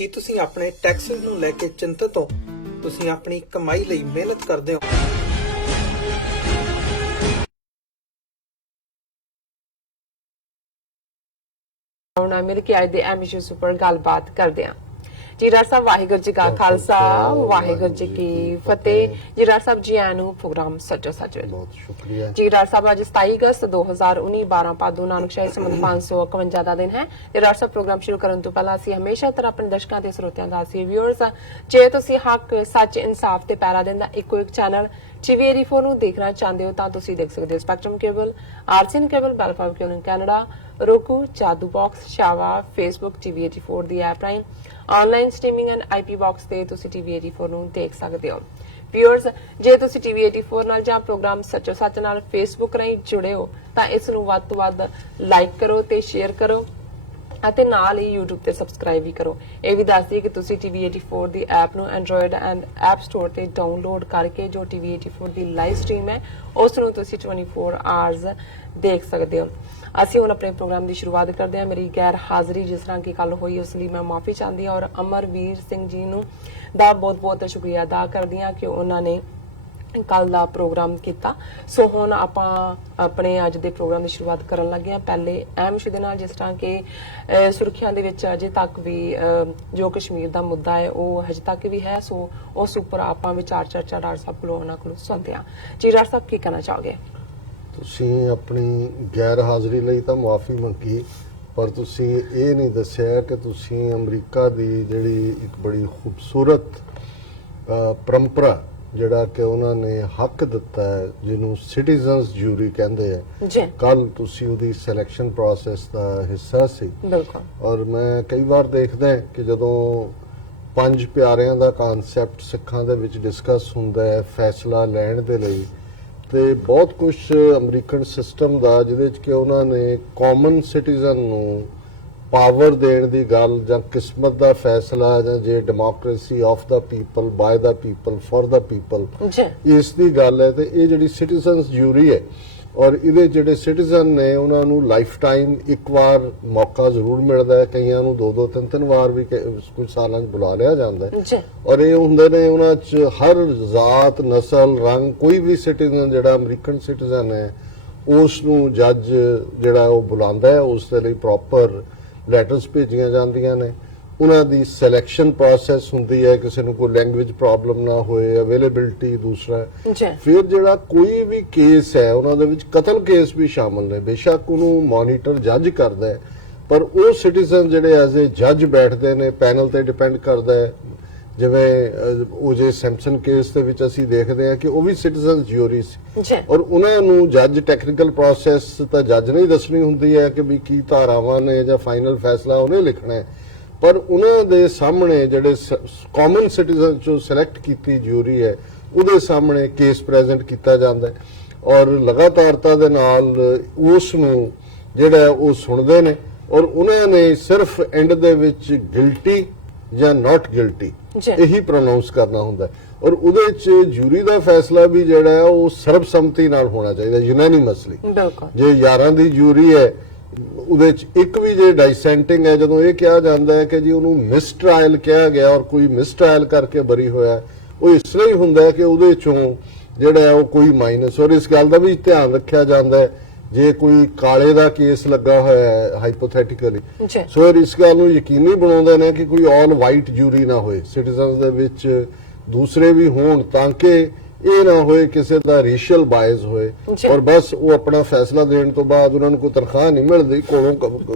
ਕੀ ਤੁਸੀਂ ਆਪਣੇ ਟੈਕਸਿਸ ਨੂੰ ਲੈ ਕੇ ਚਿੰਤਤ ਹੋ? ਤੁਸੀਂ ਆਪਣੀ ਕਮਾਈ ਲਈ ਮਿਹਨਤ ਕਰਦੇ ਹੋ? ਹੁਣ ਮੇਰੇ ਕੀ ਅੱਜ ਦੇ ਐਮਿਸ਼ਨਸ ਉੱਪਰ ਗੱਲਬਾਤ ਕਰਦੇ ਹਾਂ। ਜੀ ਡਾਕਟਰ ਸਾਹਿਬ, ਵਾਹਿਗੁਰੂ ਜੀ ਕਾ ਖਾਲਸਾ, ਵਾਹਿਗੁਰੂ ਜੀ ਕੀ ਫਤਿਹ। ਜੀ ਡਾਕਟਰ ਸਾਹਿਬ, ਜੀ ਆਇਆਂ ਨੂੰ ਪ੍ਰੋਗਰਾਮ ਸੱਚੋ ਸੱਚ ਵਿੱਚ। ਬਹੁਤ ਸ਼ੁਕਰੀਆ ਜੀ ਡਾਕਟਰ ਸਾਹਿਬ, ਅੱਜ 27 ਅਗਸਤ 2019 12 ਭਾਦੋ ਨਾਨਕਸ਼ਾਹੀ ਸੰਮਤ 551 ਦਾ ਦਿਨ ਹੈ। ਤੇ ਡਾਕਟਰ ਸਾਹਿਬ, ਪ੍ਰੋਗਰਾਮ ਸ਼ੁਰੂ ਕਰਨ ਤੋਂ ਪਹਿਲਾਂ ਅਸੀਂ ਹਮੇਸ਼ਾ ਤਰ੍ਹਾਂ ਆਪਣੇ ਦਰਸ਼ਕਾਂ ਤੇ ਸਰੋਤਿਆਂ ਦਾ ਅਸੀਂ ਵਿਊਅਰਸ ਜੇ ਤੁਸੀਂ ਹੱਕ ਸੱਚ ਇਨਸਾਫ ਤੇ ਪੈਰਾ ਦੇਣ ਦਾ ਇੱਕੋ ਇੱਕ ਚੈਨਲ TV 84 ਨੂੰ ਦੇਖਣਾ ਚਾਹੁੰਦੇ ਹੋ ਤਾਂ ਤੁਸੀਂ ਦੇਖ ਸਕਦੇ ਹੋ ਸਪੈਕਟਰਮ ਕੇਬਲ, ਆਰਸੀਐਨ ਕੇਬਲ, ਬੈਲਫਾਰ cable in Canada, roku, Jadoo box, ਸ਼ਾਵਾ, ਫੇਸਬੁੱਕ, TV 84 ਦੀ ਐਪ ਰਾਹੀਂ online streaming and IP box ਤੇ ਤੁਸੀਂ TV 84 ਨੂੰ ਦੇਖ ਸਕਦੇ ਹੋ। ਵਿਊਅਰਸ, ਜੇ ਤੁਸੀਂ TV 84 ਨਾਲ ਜਾਂ ਪ੍ਰੋਗਰਾਮ ਸੱਚੋ ਸੱਚ ਨਾਲ ਫੇਸਬੁੱਕ ਰਾਹੀਂ ਜੁੜੇ ਹੋ ਤਾਂ ਇਸ ਨੂੰ ਵੱਧ ਤੋਂ ਵੱਧ ਲਾਈਕ ਕਰੋ ਤੇ ਸ਼ੇਅਰ ਕਰੋ ਅਤੇ ਨਾਲ ਹੀ YouTube ਤੇ ਸਬਸਕ੍ਰਾਈਬ ਵੀ ਕਰੋ। ਇਹ ਵੀ ਦੱਸ ਦਈਏ ਕਿ ਤੁਸੀਂ TV 84 ਦੀ ਐਪ ਨੂੰ ਐਂਡਰੋਇਡ ਐਂਡ ਐਪ ਸਟੋਰ ਤੇ ਡਾਊਨਲੋਡ ਕਰਕੇ ਜੋ TV 84 ਦੀ ਲਾਈਵ ਸਟ੍ਰੀਮ ਹੈ ਉਸ ਨੂੰ ਤੁਸੀਂ 24 ਆਵਰਸ ਦੇਖ ਸਕਦੇ ਹੋ। ਅਸੀਂ ਹੁਣ ਆਪਣੇ ਪ੍ਰੋਗਰਾਮ ਦੀ ਸ਼ੁਰੂਆਤ ਕਰਦੇ ਹਾਂ। ਮੇਰੀ ਗੈਰ ਹਾਜ਼ਰੀ ਜਿਸ ਤਰ੍ਹਾਂ ਕਿ ਕੱਲ ਹੋਈ ਉਸ ਲਈ ਮੈਂ ਮਾਫੀ ਚਾਹੁੰਦੀ ਹਾਂ ਔਰ ਅਮਰਵੀਰ ਸਿੰਘ ਜੀ ਨੂੰ ਦਾ ਬਹੁਤ ਸ਼ੁਕਰੀਆ ਅਦਾ ਕਰਦੀ ਹਾਂ ਕਿ ਉਹਨਾਂ ਨੇ ਕੱਲ ਦਾ ਪ੍ਰੋਗਰਾਮ ਕੀਤਾ। ਸੋ ਹੁਣ ਆਪਾਂ ਆਪਣੇ ਅੱਜ ਦੇ ਪ੍ਰੋਗਰਾਮ ਦੀ ਸ਼ੁਰੂਆਤ ਕਰਨ ਲੱਗੇ ਹਾਂ ਪਹਿਲੇ ਅਹਿਮ ਵਿਸ਼ੇ ਦੇ ਨਾਲ, ਜਿਸ ਤਰ੍ਹਾਂ ਕਿ ਸੁਰੱਖਿਆ ਦੇ ਵਿੱਚ ਅਜੇ ਤੱਕ ਵੀ ਜੋ ਕਸ਼ਮੀਰ ਦਾ ਮੁੱਦਾ ਹੈ ਉਹ ਹਜੇ ਤੱਕ ਵੀ ਹੈ। ਸੋ ਉਸ ਉੱਪਰ ਆਪਾਂ ਵਿਚਾਰ ਚਰਚਾ ਡਾਕਟਰ ਸਾਹਿਬ ਕੋਲੋਂ ਉਹਨਾਂ ਕੋਲੋਂ ਸੁਣਦੇ ਹਾਂ। ਜੀ ਡਾਕਟਰ ਸਾਹਿਬ, ਕੀ ਕਹਿਣਾ ਚਾਹੋਗੇ? ਤੁਸੀਂ ਆਪਣੀ ਗੈਰ ਹਾਜ਼ਰੀ ਲਈ ਤਾਂ ਮੁਆਫੀ ਮੰਗੀ, ਪਰ ਤੁਸੀਂ ਇਹ ਨਹੀਂ ਦੱਸਿਆ ਕਿ ਤੁਸੀਂ ਅਮਰੀਕਾ ਦੀ ਜਿਹੜੀ ਇੱਕ ਬੜੀ ਖੂਬਸੂਰਤ ਪਰੰਪਰਾ ਜਿਹੜਾ ਕਿ ਉਹਨਾਂ ਨੇ ਹੱਕ ਦਿੱਤਾ ਹੈ, ਜਿਹਨੂੰ ਸਿਟੀਜ਼ਨਸ ਜੂਰੀ ਕਹਿੰਦੇ ਆ, ਜੀ ਕੱਲ ਤੁਸੀਂ ਉਹਦੀ ਸਿਲੈਕਸ਼ਨ ਪ੍ਰੋਸੈਸ ਦਾ ਹਿੱਸਾ ਸੀ। ਬਿਲਕੁਲ। ਔਰ ਮੈਂ ਕਈ ਵਾਰ ਦੇਖਦਾ ਕਿ ਜਦੋਂ ਪੰਜ ਪਿਆਰਿਆਂ ਦਾ ਕਨਸੈਪਟ ਸਿੱਖਾਂ ਦੇ ਵਿੱਚ ਡਿਸਕਸ ਹੁੰਦਾ ਹੈ ਫੈਸਲਾ ਲੈਣ ਦੇ ਲਈ, ਤੇ ਬਹੁਤ ਕੁਝ ਅਮਰੀਕਨ ਸਿਸਟਮ ਦਾ ਜਿਹਦੇ ਚ ਕਿ ਉਹਨਾਂ ਨੇ ਕਾਮਨ ਸਿਟੀਜ਼ਨ ਨੂੰ ਪਾਵਰ ਦੇਣ ਦੀ ਗੱਲ ਜਾਂ ਕਿਸਮਤ ਦਾ ਫੈਸਲਾ ਜਾਂ ਜੇ democracy of the people, by the people, for the people, ਇਸ ਦੀ ਗੱਲ ਹੈ। ਤੇ ਇਹ ਜਿਹੜੀ ਸਿਟੀਜ਼ਨਸ ਜੂਰੀ ਹੈ ਔਰ ਇਹਦੇ ਜਿਹੜੇ ਸਿਟੀਜ਼ਨ ਨੇ ਉਹਨਾਂ ਨੂੰ ਲਾਈਫ ਟਾਈਮ ਇੱਕ ਵਾਰ ਮੌਕਾ ਜ਼ਰੂਰ ਮਿਲਦਾ ਹੈ, ਕਈਆਂ ਨੂੰ 2-2 3-3 ਵਾਰ ਵੀ ਕੁਝ ਸਾਲਾਂ 'ਚ ਬੁਲਾ ਲਿਆ ਜਾਂਦਾ ਹੈ। ਔਰ ਇਹ ਹੁੰਦੇ ਨੇ ਉਹਨਾਂ 'ਚ ਹਰ ਜ਼ਾਤ, ਨਸਲ, ਰੰਗ, ਕੋਈ ਵੀ ਸਿਟੀਜ਼ਨ ਜਿਹੜਾ ਅਮਰੀਕਨ ਸਿਟੀਜ਼ਨ ਹੈ ਉਸ ਨੂੰ ਜੱਜ ਜਿਹੜਾ ਉਹ ਬੁਲਾਉਂਦਾ ਹੈ, ਉਸ ਦੇ ਲਈ ਪ੍ਰੋਪਰ ਲੈਟਰਸ ਭੇਜੀਆਂ ਜਾਂਦੀਆਂ ਨੇ। ਉਹਨਾਂ ਦੀ ਸਿਲੈਕਸ਼ਨ ਪ੍ਰੋਸੈਸ ਹੁੰਦੀ ਹੈ, ਕਿਸੇ ਨੂੰ ਕੋਈ ਲੈਂਗੁਏਜ ਪ੍ਰੋਬਲਮ ਨਾ ਹੋਏ, ਅਵੇਲੇਬਿਲਟੀ ਦੂਸਰਾ। ਫਿਰ ਜਿਹੜਾ ਕੋਈ ਵੀ ਕੇਸ ਹੈ ਉਹਨਾਂ ਦੇ ਵਿੱਚ ਕਤਲ ਕੇਸ ਵੀ ਸ਼ਾਮਲ ਨੇ, ਬੇਸ਼ੱਕ ਉਹਨੂੰ ਮੋਨੀਟਰ ਜੱਜ ਕਰਦਾ ਹੈ, ਪਰ ਉਹ ਸਿਟੀਜ਼ਨ ਜਿਹੜੇ ਐਜ਼ ਏ ਜੱਜ ਬੈਠਦੇ ਨੇ, ਪੈਨਲ ਤੇ ਡਿਪੈਂਡ ਕਰਦਾ ਹੈ। ਜਿਵੇਂ OJ ਸੈਮਸਨ ਕੇਸ ਦੇ ਵਿੱਚ ਅਸੀਂ ਦੇਖਦੇ ਹਾਂ ਕਿ ਉਹ ਵੀ ਸਿਟੀਜ਼ਨ ਜੂਰੀ ਸੀ ਔਰ ਉਹਨਾਂ ਨੂੰ ਜੱਜ ਟੈਕਨੀਕਲ ਪ੍ਰੋਸੈਸ ਤਾਂ ਜੱਜ ਨਹੀਂ ਦੱਸਣੀ ਹੁੰਦੀ ਹੈ ਕਿ ਵੀ ਕੀ ਧਾਰਾਵਾਂ ਨੇ ਜਾਂ ਫਾਈਨਲ ਫੈਸਲਾ ਉਹਨੇ ਲਿਖਣਾ ਹੈ, ਪਰ ਉਹਨਾਂ ਦੇ ਸਾਹਮਣੇ ਜਿਹੜੇ ਕਾਮਨ ਸਿਟੀਜ਼ਨ ਚੋਂ ਸਿਲੈਕਟ ਕੀਤੀ ਜੂਰੀ ਹੈ ਉਹਦੇ ਸਾਹਮਣੇ ਕੇਸ ਪ੍ਰੈਜ਼ੈਂਟ ਕੀਤਾ ਜਾਂਦਾ ਹੈ ਔਰ ਲਗਾਤਾਰਤਾ ਦੇ ਨਾਲ ਉਸ ਨੂੰ ਜਿਹੜਾ ਉਹ ਸੁਣਦੇ ਨੇ ਔਰ ਉਹਨਾਂ ਨੇ ਸਿਰਫ ਐਂਡ ਦੇ ਵਿੱਚ ਗਿਲਟੀ ਜਾਂ ਨਾਟ ਗਿਲਟੀ ਇਹੀ ਪ੍ਰੋਨਾਉਂਸ ਕਰਨਾ ਹੁੰਦਾ ਔਰ ਉਹਦੇ ਚ ਜੂਰੀ ਦਾ ਫੈਸਲਾ ਵੀ ਜਿਹੜਾ ਹੈ ਉਹ ਸਰਬਸੰਮਤੀ ਨਾਲ ਹੋਣਾ ਚਾਹੀਦਾ, ਯੂਨੈਨਿਮਸਲੀ। ਜੇ 11 ਦੀ ਜੂਰੀ ਹੈ ਉਹਦੇ ਚ ਇੱਕ ਵੀ ਜੇ ਡਾਈਸੈਂਟਿੰਗ ਹੈ, ਜਦੋਂ ਇਹ ਕਿਹਾ ਜਾਂਦਾ ਹੈ ਕਿ ਜੀ ਉਹਨੂੰ ਮਿਸ ਟ੍ਰਾਇਲ ਕਿਹਾ ਗਿਆ ਔਰ ਕੋਈ ਮਿਸ ਟ੍ਰਾਇਲ ਕਰਕੇ ਬਰੀ ਹੋਇਆ, ਉਹ ਇਸ ਲਈ ਹੁੰਦਾ ਹੈ ਕਿ ਉਹਦੇ ਚੋਂ ਜਿਹੜਾ ਹੈ ਉਹ ਕੋਈ ਮਾਈਨਸ। ਔਰ ਇਸ ਗੱਲ ਦਾ ਵੀ ਧਿਆਨ ਰੱਖਿਆ ਜਾਂਦਾ ਹੈ ਜੇ ਕੋਈ ਕਾਲੇ ਦਾ ਕੇਸ ਲੱਗਾ ਹੋਇਆ ਹੈ ਹਾਈਪੋਥੈਟਿਕਲੀ, ਸੋ ਇਸ ਗੱਲ ਨੂੰ ਯਕੀਨੀ ਬਣਾਉਂਦੇ ਨੇ ਕਿ ਕੋਈ ਆਲ ਵਾਈਟ ਜੂਰੀ ਨਾ ਹੋਏ, ਸਿਟੀਜ਼ਨਸ ਦੇ ਵਿੱਚ ਦੂਸਰੇ ਵੀ ਹੋਣ ਤਾਂ ਕਿ ਇਹ ਨਾ ਹੋਏ ਕਿਸੇ ਦਾ ਰੇਸ਼ੀਅਲ ਬਾਇਸ ਹੋਏ ਔਰ ਬਸ ਉਹ ਆਪਣਾ ਫੈਸਲਾ ਦੇਣ ਤੋਂ ਬਾਅਦ ਉਹਨਾਂ ਨੂੰ ਕੋਈ ਤਨਖਾਹ ਨਹੀਂ ਮਿਲਦੀ, ਕੋਲੋਂ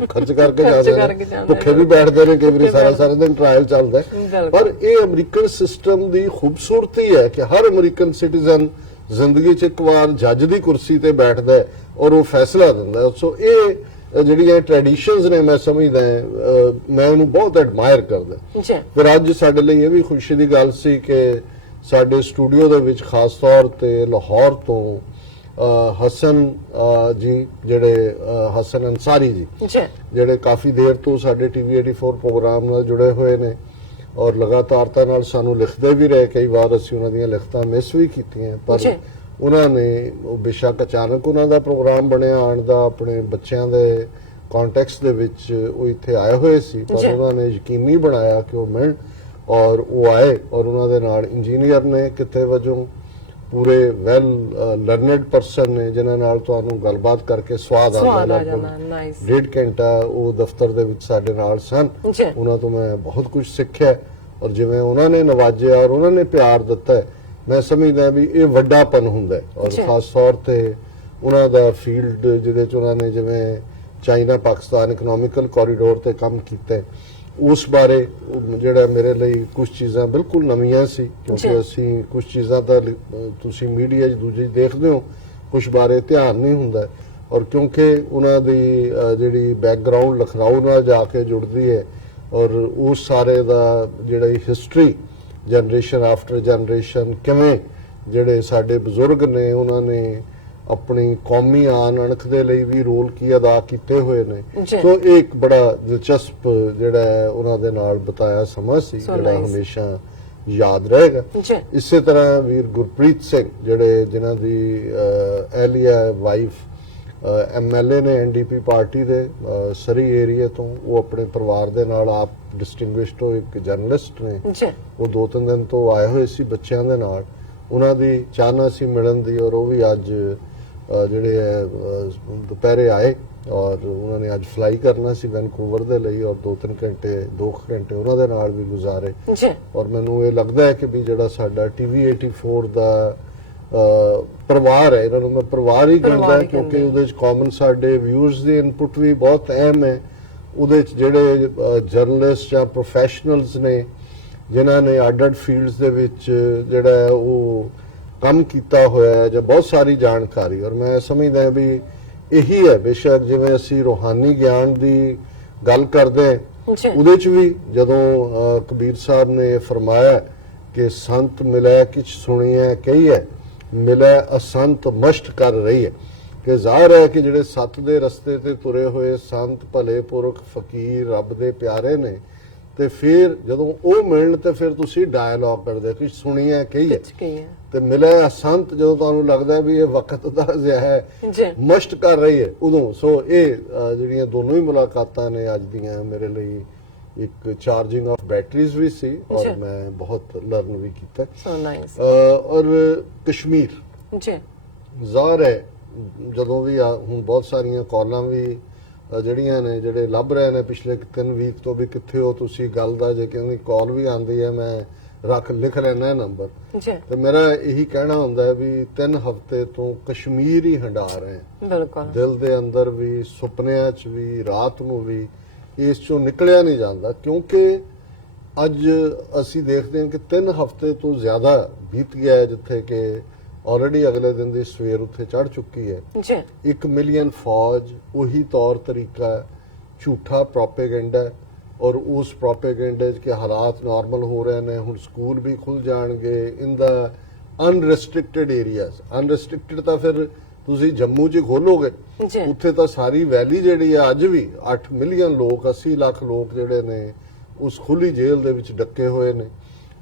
ਖਰਚ ਕਰਕੇ ਜਾਂਦੇ ਨੇ, ਭੁੱਖੇ ਵੀ ਬੈਠਦੇ ਨੇ, ਕਈ ਵਾਰੀ ਸਾਰਾ ਦਿਨ ਟ੍ਰਾਇਲ ਚੱਲਦਾ। ਪਰ ਇਹ ਅਮਰੀਕਨ ਸਿਸਟਮ ਦੀ ਖੂਬਸੂਰਤੀ ਹੈ ਕਿ ਹਰ ਅਮਰੀਕਨ ਸਿਟੀਜ਼ਨ ਜ਼ਿੰਦਗੀ 'ਚ ਇੱਕ ਵਾਰ ਜੱਜ ਦੀ ਕੁਰਸੀ ਤੇ ਬੈਠਦਾ ਹੈ ਔਰ ਉਹ ਫੈਸਲਾ ਦਿੰਦਾ। ਸੋ ਇਹ ਜਿਹੜੀਆਂ ਟ੍ਰੈਡੀਸ਼ਨਸ ਨੇ ਮੈਂ ਸਮਝਦਾ ਮੈਂ ਉਹਨੂੰ ਬਹੁਤ ਐਡਮਾਇਰ ਕਰਦਾ। ਫਿਰ ਅੱਜ ਸਾਡੇ ਲਈ ਇਹ ਵੀ ਖੁਸ਼ੀ ਦੀ ਗੱਲ ਸੀ ਕਿ ਸਾਡੇ ਸਟੂਡੀਓ ਦੇ ਵਿੱਚ ਖਾਸ ਤੌਰ ਤੇ ਲਾਹੌਰ ਤੋਂ ਹਸਨ ਜੀ, ਜਿਹੜੇ ਹਸਨ ਅੰਸਾਰੀ ਜੀ, ਜਿਹੜੇ ਕਾਫੀ ਦੇਰ ਤੋਂ ਸਾਡੇ TV 84 ਪ੍ਰੋਗਰਾਮ ਨਾਲ ਜੁੜੇ ਹੋਏ ਨੇ ਔਰ ਲਗਾਤਾਰਤਾ ਨਾਲ ਸਾਨੂੰ ਲਿਖਦੇ ਵੀ ਰਹੇ, ਕਈ ਵਾਰ ਅਸੀਂ ਉਹਨਾਂ ਦੀਆਂ ਲਿਖਤਾਂ ਮਿਸ ਵੀ ਕੀਤੀਆਂ, ਪਰ ਉਹਨਾਂ ਨੇ ਉਹ ਬੇਸ਼ੱਕ ਅਚਾਨਕ ਉਹਨਾਂ ਦਾ ਪ੍ਰੋਗਰਾਮ ਬਣਿਆ ਆਉਣ ਦਾ, ਆਪਣੇ ਬੱਚਿਆਂ ਦੇ ਕੰਟੈਕਸਟ ਦੇ ਵਿੱਚ ਉਹ ਇੱਥੇ ਆਏ ਹੋਏ ਸੀ, ਪਰ ਜੀ। ਉਹਨਾਂ ਨੇ ਯਕੀਨੀ ਬਣਾਇਆ ਕਿ ਉਹ ਮਿਲਣ, ਔਰ ਉਹ ਆਏ, ਔਰ ਉਹਨਾਂ ਦੇ ਨਾਲ ਇੰਜੀਨੀਅਰ ਨੇ ਕਿਤੇ ਵਜੋਂ, ਪੂਰੇ ਵੈਲ ਲਰਨਡ ਪਰਸਨ ਨੇ ਜਿਨ੍ਹਾਂ ਨਾਲ ਤੁਹਾਨੂੰ ਗੱਲਬਾਤ ਕਰਕੇ ਸਵਾਦ ਸਵਾਦ ਆਉਂਦਾ। ਆ ਜਾਂਦਾ, ਨਾਈਸ। 1.5 ਘੰਟਾ ਉਹ ਦਫ਼ਤਰ ਦੇ ਵਿੱਚ ਸਾਡੇ ਨਾਲ ਸਨ। ਜੀ। ਉਹਨਾਂ ਤੋਂ ਮੈਂ ਬਹੁਤ ਕੁਝ ਸਿੱਖਿਆ, ਔਰ ਜਿਵੇਂ ਉਹਨਾਂ ਨੇ ਨਵਾਜਿਆ ਔਰ ਉਹਨਾਂ ਨੇ ਪਿਆਰ ਦਿੱਤਾ ਹੈ, ਮੈਂ ਸਮਝਦਾ ਵੀ ਇਹ ਵੱਡਾਪਨ ਹੁੰਦਾ ਹੈ। ਔਰ ਜੀ। ਖਾਸ ਤੌਰ ਤੇ ਉਹਨਾਂ ਦਾ ਫੀਲਡ ਜਿਹਦੇ ਚ ਉਹਨਾਂ ਨੇ ਜਿਵੇਂ ਚਾਈਨਾ ਪਾਕਿਸਤਾਨ ਇਕਨੋਮਿਕਲ ਕੋਰੀਡੋਰ ਤੇ ਕੰਮ ਕੀਤਾ ਹੈ, ਉਸ ਬਾਰੇ ਜਿਹੜਾ ਮੇਰੇ ਲਈ ਕੁਝ ਚੀਜ਼ਾਂ ਬਿਲਕੁਲ ਨਵੀਆਂ ਸੀ, ਕਿਉਂਕਿ ਜੀ। ਅਸੀਂ ਕੁਝ ਚੀਜ਼ਾਂ ਤਾਂ ਤੁਸੀਂ ਮੀਡੀਆ 'ਚ ਦੂਜੇ ਦੇਖਦੇ ਹੋ, ਕੁਝ ਬਾਰੇ ਧਿਆਨ ਨਹੀਂ ਹੁੰਦਾ। ਔਰ ਕਿਉਂਕਿ ਉਹਨਾਂ ਦੀ ਜਿਹੜੀ ਬੈਕਗ੍ਰਾਉਂਡ ਲਖਨਊ ਨਾਲ ਜਾ ਕੇ ਜੁੜਦੀ ਹੈ, ਔਰ ਉਸ ਸਾਰੇ ਦਾ ਜਿਹੜਾ ਹਿਸਟਰੀ ਜਨਰੇਸ਼ਨ ਆਫਟਰ ਜਨਰੇਸ਼ਨ ਕਿਵੇਂ ਜਿਹੜੇ ਸਾਡੇ ਬਜ਼ੁਰਗ ਨੇ ਉਹਨਾਂ ਨੇ ਆਪਣੀ ਕੌਮੀ ਆਨ ਅਣਖ ਦੇ ਲਈ ਵੀ ਰੋਲ ਕੀ ਅਦਾ ਕੀਤੇ ਹੋਏ ਨੇ। ਜੀ। ਸੋ ਇਹ ਇੱਕ ਬੜਾ ਦਿਲਚਸਪ ਜਿਹੜਾ ਹੈ ਉਹਨਾਂ ਦੇ ਨਾਲ ਬਿਤਾਇਆ ਸਮਾਂ ਸੀ, So ਜਿਹੜਾ nice। ਹਮੇਸ਼ਾ ਯਾਦ ਰਹੇਗਾ। ਜੀ। ਇਸੇ ਤਰ੍ਹਾਂ ਵੀਰ ਗੁਰਪ੍ਰੀਤ ਸਿੰਘ ਜਿਨ੍ਹਾਂ ਦੀ ਐਲੀਆ ਵਾਈਫ ਐਮਐਲਏ ਨੇ ਐਨਡੀਪੀ ਪਾਰਟੀ ਦੇ ਸਰੀ ਏਰੀਆ ਤੋਂ, ਉਹ ਆਪਣੇ ਪਰਿਵਾਰ ਦੇ ਨਾਲ ਆਪ ਡਿਸਟਿੰਗੁਇਸ਼ਡ ਹੋ ਇੱਕ ਜਰਨਲਿਸਟ ਨੇ। ਜੀ। ਉਹ 2-3 ਦਿਨ ਤੋਂ ਆਏ ਹੋਏ ਸੀ ਬੱਚਿਆਂ ਦੇ ਨਾਲ, ਉਹਨਾਂ ਦੀ ਚਾਹਨਾ ਸੀ ਮਿਲਣ ਦੀ, ਔਰ ਉਹ ਵੀ ਅੱਜ ਜਿਹੜੇ ਹੈ ਦੁਪਹਿਰੇ ਆਏ, ਔਰ ਉਹਨਾਂ ਨੇ ਅੱਜ ਫਲਾਈ ਕਰਨਾ ਸੀ ਵੈਨਕੂਵਰ ਦੇ ਲਈ, ਔਰ 2 ਘੰਟੇ ਉਹਨਾਂ ਦੇ ਨਾਲ ਵੀ ਗੁਜ਼ਾਰੇ। ਜੀ। ਔਰ ਮੈਨੂੰ ਇਹ ਲੱਗਦਾ ਹੈ ਕਿ ਵੀ ਜਿਹੜਾ ਸਾਡਾ ਟੀਵੀ 84 ਦਾ ਪਰਿਵਾਰ ਹੈ, ਇਹਨਾਂ ਨੂੰ ਮੈਂ ਪਰਿਵਾਰ ਹੀ ਕਹਿੰਦਾ, ਕਿਉਂਕਿ ਉਹਦੇ ਚ ਕਾਮਨ ਸਾਡੇ ਵਿਊਅਰਸ ਦੀ ਇਨਪੁਟ ਵੀ ਬਹੁਤ ਅਹਿਮ ਹੈ। ਉਹਦੇ ਚ ਜਿਹੜੇ ਜਰਨਲਿਸਟ ਜਾਂ ਪ੍ਰੋਫੈਸ਼ਨਲਸ ਨੇ ਜਿਨ੍ਹਾਂ ਨੇ ਅੱਡ-ਅੱਡ ਫੀਲਡਸ ਦੇ ਵਿੱਚ ਜਿਹੜਾ ਹੈ ਉਹ ਕੰਮ ਕੀਤਾ ਹੋਇਆ ਹੈ, ਜਾਂ ਬਹੁਤ ਸਾਰੀ ਜਾਣਕਾਰੀ, ਔਰ ਮੈਂ ਸਮਝਦਾ ਵੀ ਇਹੀ ਹੈ। ਬੇਸ਼ੱਕ ਜਿਵੇਂ ਅਸੀਂ ਰੂਹਾਨੀ ਗਿਆਨ ਦੀ ਗੱਲ ਕਰਦੇ ਹਾਂ, ਉਹਦੇ ਚ ਵੀ ਜਦੋਂ ਕਬੀਰ ਸਾਹਿਬ ਨੇ ਫਰਮਾਇਆ ਕਿ ਸੰਤ ਮਿਲੈ ਕਿਛ ਸੁਣੀਐ ਕਹੀਐ, ਮਿਲੈ ਅਸੰਤ ਮਸ਼ਟ ਕਰ ਰਹੀ ਹੈ, ਕਿ ਜ਼ਾਹਰ ਹੈ ਕਿ ਜਿਹੜੇ ਸੱਤ ਦੇ ਰਸਤੇ ਤੇ ਤੁਰੇ ਹੋਏ ਸੰਤ ਭਲੇ ਪੁਰਖ ਫਕੀਰ ਰੱਬ ਦੇ ਪਿਆਰੇ ਨੇ, ਤੇ ਫਿਰ ਜਦੋਂ ਉਹ ਮਿਲਣ ਤੇ ਫਿਰ ਤੁਸੀਂ ਡਾਇਲੌਗ ਕਰਦੇ ਕਿ ਸੁਣੀਐ ਕਹੀਏ, ਤੇ ਮਿਲਿਆ ਸੰਤ ਜਦੋਂ ਤੁਹਾਨੂੰ ਲੱਗਦਾ ਵੀ ਇਹ ਵਕਤ ਦਾ ਜ਼ਿਆ ਹੈ, ਮਸ਼ਟ ਕਰ ਰਹੀ ਹੈ ਉਦੋਂ। ਸੋ ਇਹ ਜਿਹੜੀਆਂ ਦੋਨੋਂ ਹੀ ਮੁਲਾਕਾਤਾਂ ਨੇ ਅੱਜ ਦੀਆਂ ਮੇਰੇ ਲਈ ਇੱਕ ਚਾਰਜਿੰਗ ਆਫ ਬੈਟਰੀਜ਼ ਵੀ ਸੀ, ਔਰ ਮੈਂ ਬਹੁਤ ਲਰਨ ਵੀ ਕੀਤਾ। ਔਰ ਕਸ਼ਮੀਰ ਜ਼ਾਹਰ ਹੈ ਜਦੋਂ ਵੀ ਹੁਣ ਬਹੁਤ ਸਾਰੀਆਂ ਕਾਲਾਂ ਵੀ ਜਿਹੜੀਆਂ ਨੇ ਜਿਹੜੇ ਲੱਭ ਰਹੇ ਨੇ ਪਿਛਲੇ 3 ਵੀਕ ਤੋਂ ਵੀ ਕਿੱਥੇ ਹੋ ਤੁਸੀਂ, ਗੱਲ ਦਾ ਜੇ ਕਿਉਂਕਿ ਕਾਲ ਵੀ ਆਉਂਦੀ ਹੈ ਮੈਂ ਲਿਖ ਲੈਣਾ ਨੰਬਰ, ਤੇ ਮੇਰਾ ਇਹੀ ਕਹਿਣਾ ਹੁੰਦਾ ਹੈ ਵੀ 3 ਹਫ਼ਤੇ ਤੋਂ ਕਸ਼ਮੀਰ ਹੀ ਹੰਡਾ ਰਹੇ, ਬਿਲਕੁਲ ਦਿਲ ਦੇ ਅੰਦਰ ਵੀ, ਸੁਪਨਿਆਂ 'ਚ ਵੀ, ਰਾਤ ਨੂੰ ਵੀ ਇਸ ਚੋਂ ਨਿਕਲਿਆ ਨਹੀਂ ਜਾਂਦਾ, ਕਿਉਂਕਿ ਅੱਜ ਅਸੀਂ ਦੇਖਦੇ ਹਾਂ ਕਿ 3 ਹਫ਼ਤੇ ਤੋਂ ਜ਼ਿਆਦਾ ਬੀਤ ਗਿਆ ਹੈ, ਜਿੱਥੇ ਕਿ ਆਲਰੇਡੀ ਅਗਲੇ ਦਿਨ ਦੀ ਸਵੇਰ ਉੱਥੇ ਚੜ ਚੁੱਕੀ ਹੈ। 1 ਮਿਲੀਅਨ ਫੌਜ, ਉਹੀ ਤੌਰ ਤਰੀਕਾ, ਝੂਠਾ ਪ੍ਰੋਪੇਗੈਂਡਾ, ਔਰ ਉਸ ਪ੍ਰੋਪੇਗੈਂਡੇ 'ਚ ਕਿ ਹਾਲਾਤ ਨਾਰਮਲ ਹੋ ਰਹੇ ਨੇ, ਹੁਣ ਸਕੂਲ ਵੀ ਖੁੱਲ ਜਾਣਗੇ ਇਨ ਦਾ ਅਨਰੈਸਟ੍ਰਿਕਟਡ ਏਰੀਆਜ਼। ਅਨਰੈਸਟ੍ਰਿਕਟਡ ਤਾਂ ਫਿਰ ਤੁਸੀਂ ਜੰਮੂ 'ਚ ਖੋਲੋਗੇ, ਉੱਥੇ ਤਾਂ ਸਾਰੀ ਵੈਲੀ ਜਿਹੜੀ ਹੈ ਅੱਜ ਵੀ 8 ਮਿਲੀਅਨ ਲੋਕ, 80 ਲੱਖ ਲੋਕ ਜਿਹੜੇ ਨੇ ਉਸ ਖੁੱਲੀ ਜੇਲ੍ਹ ਦੇ ਵਿੱਚ ਡੱਕੇ ਹੋਏ ਨੇ।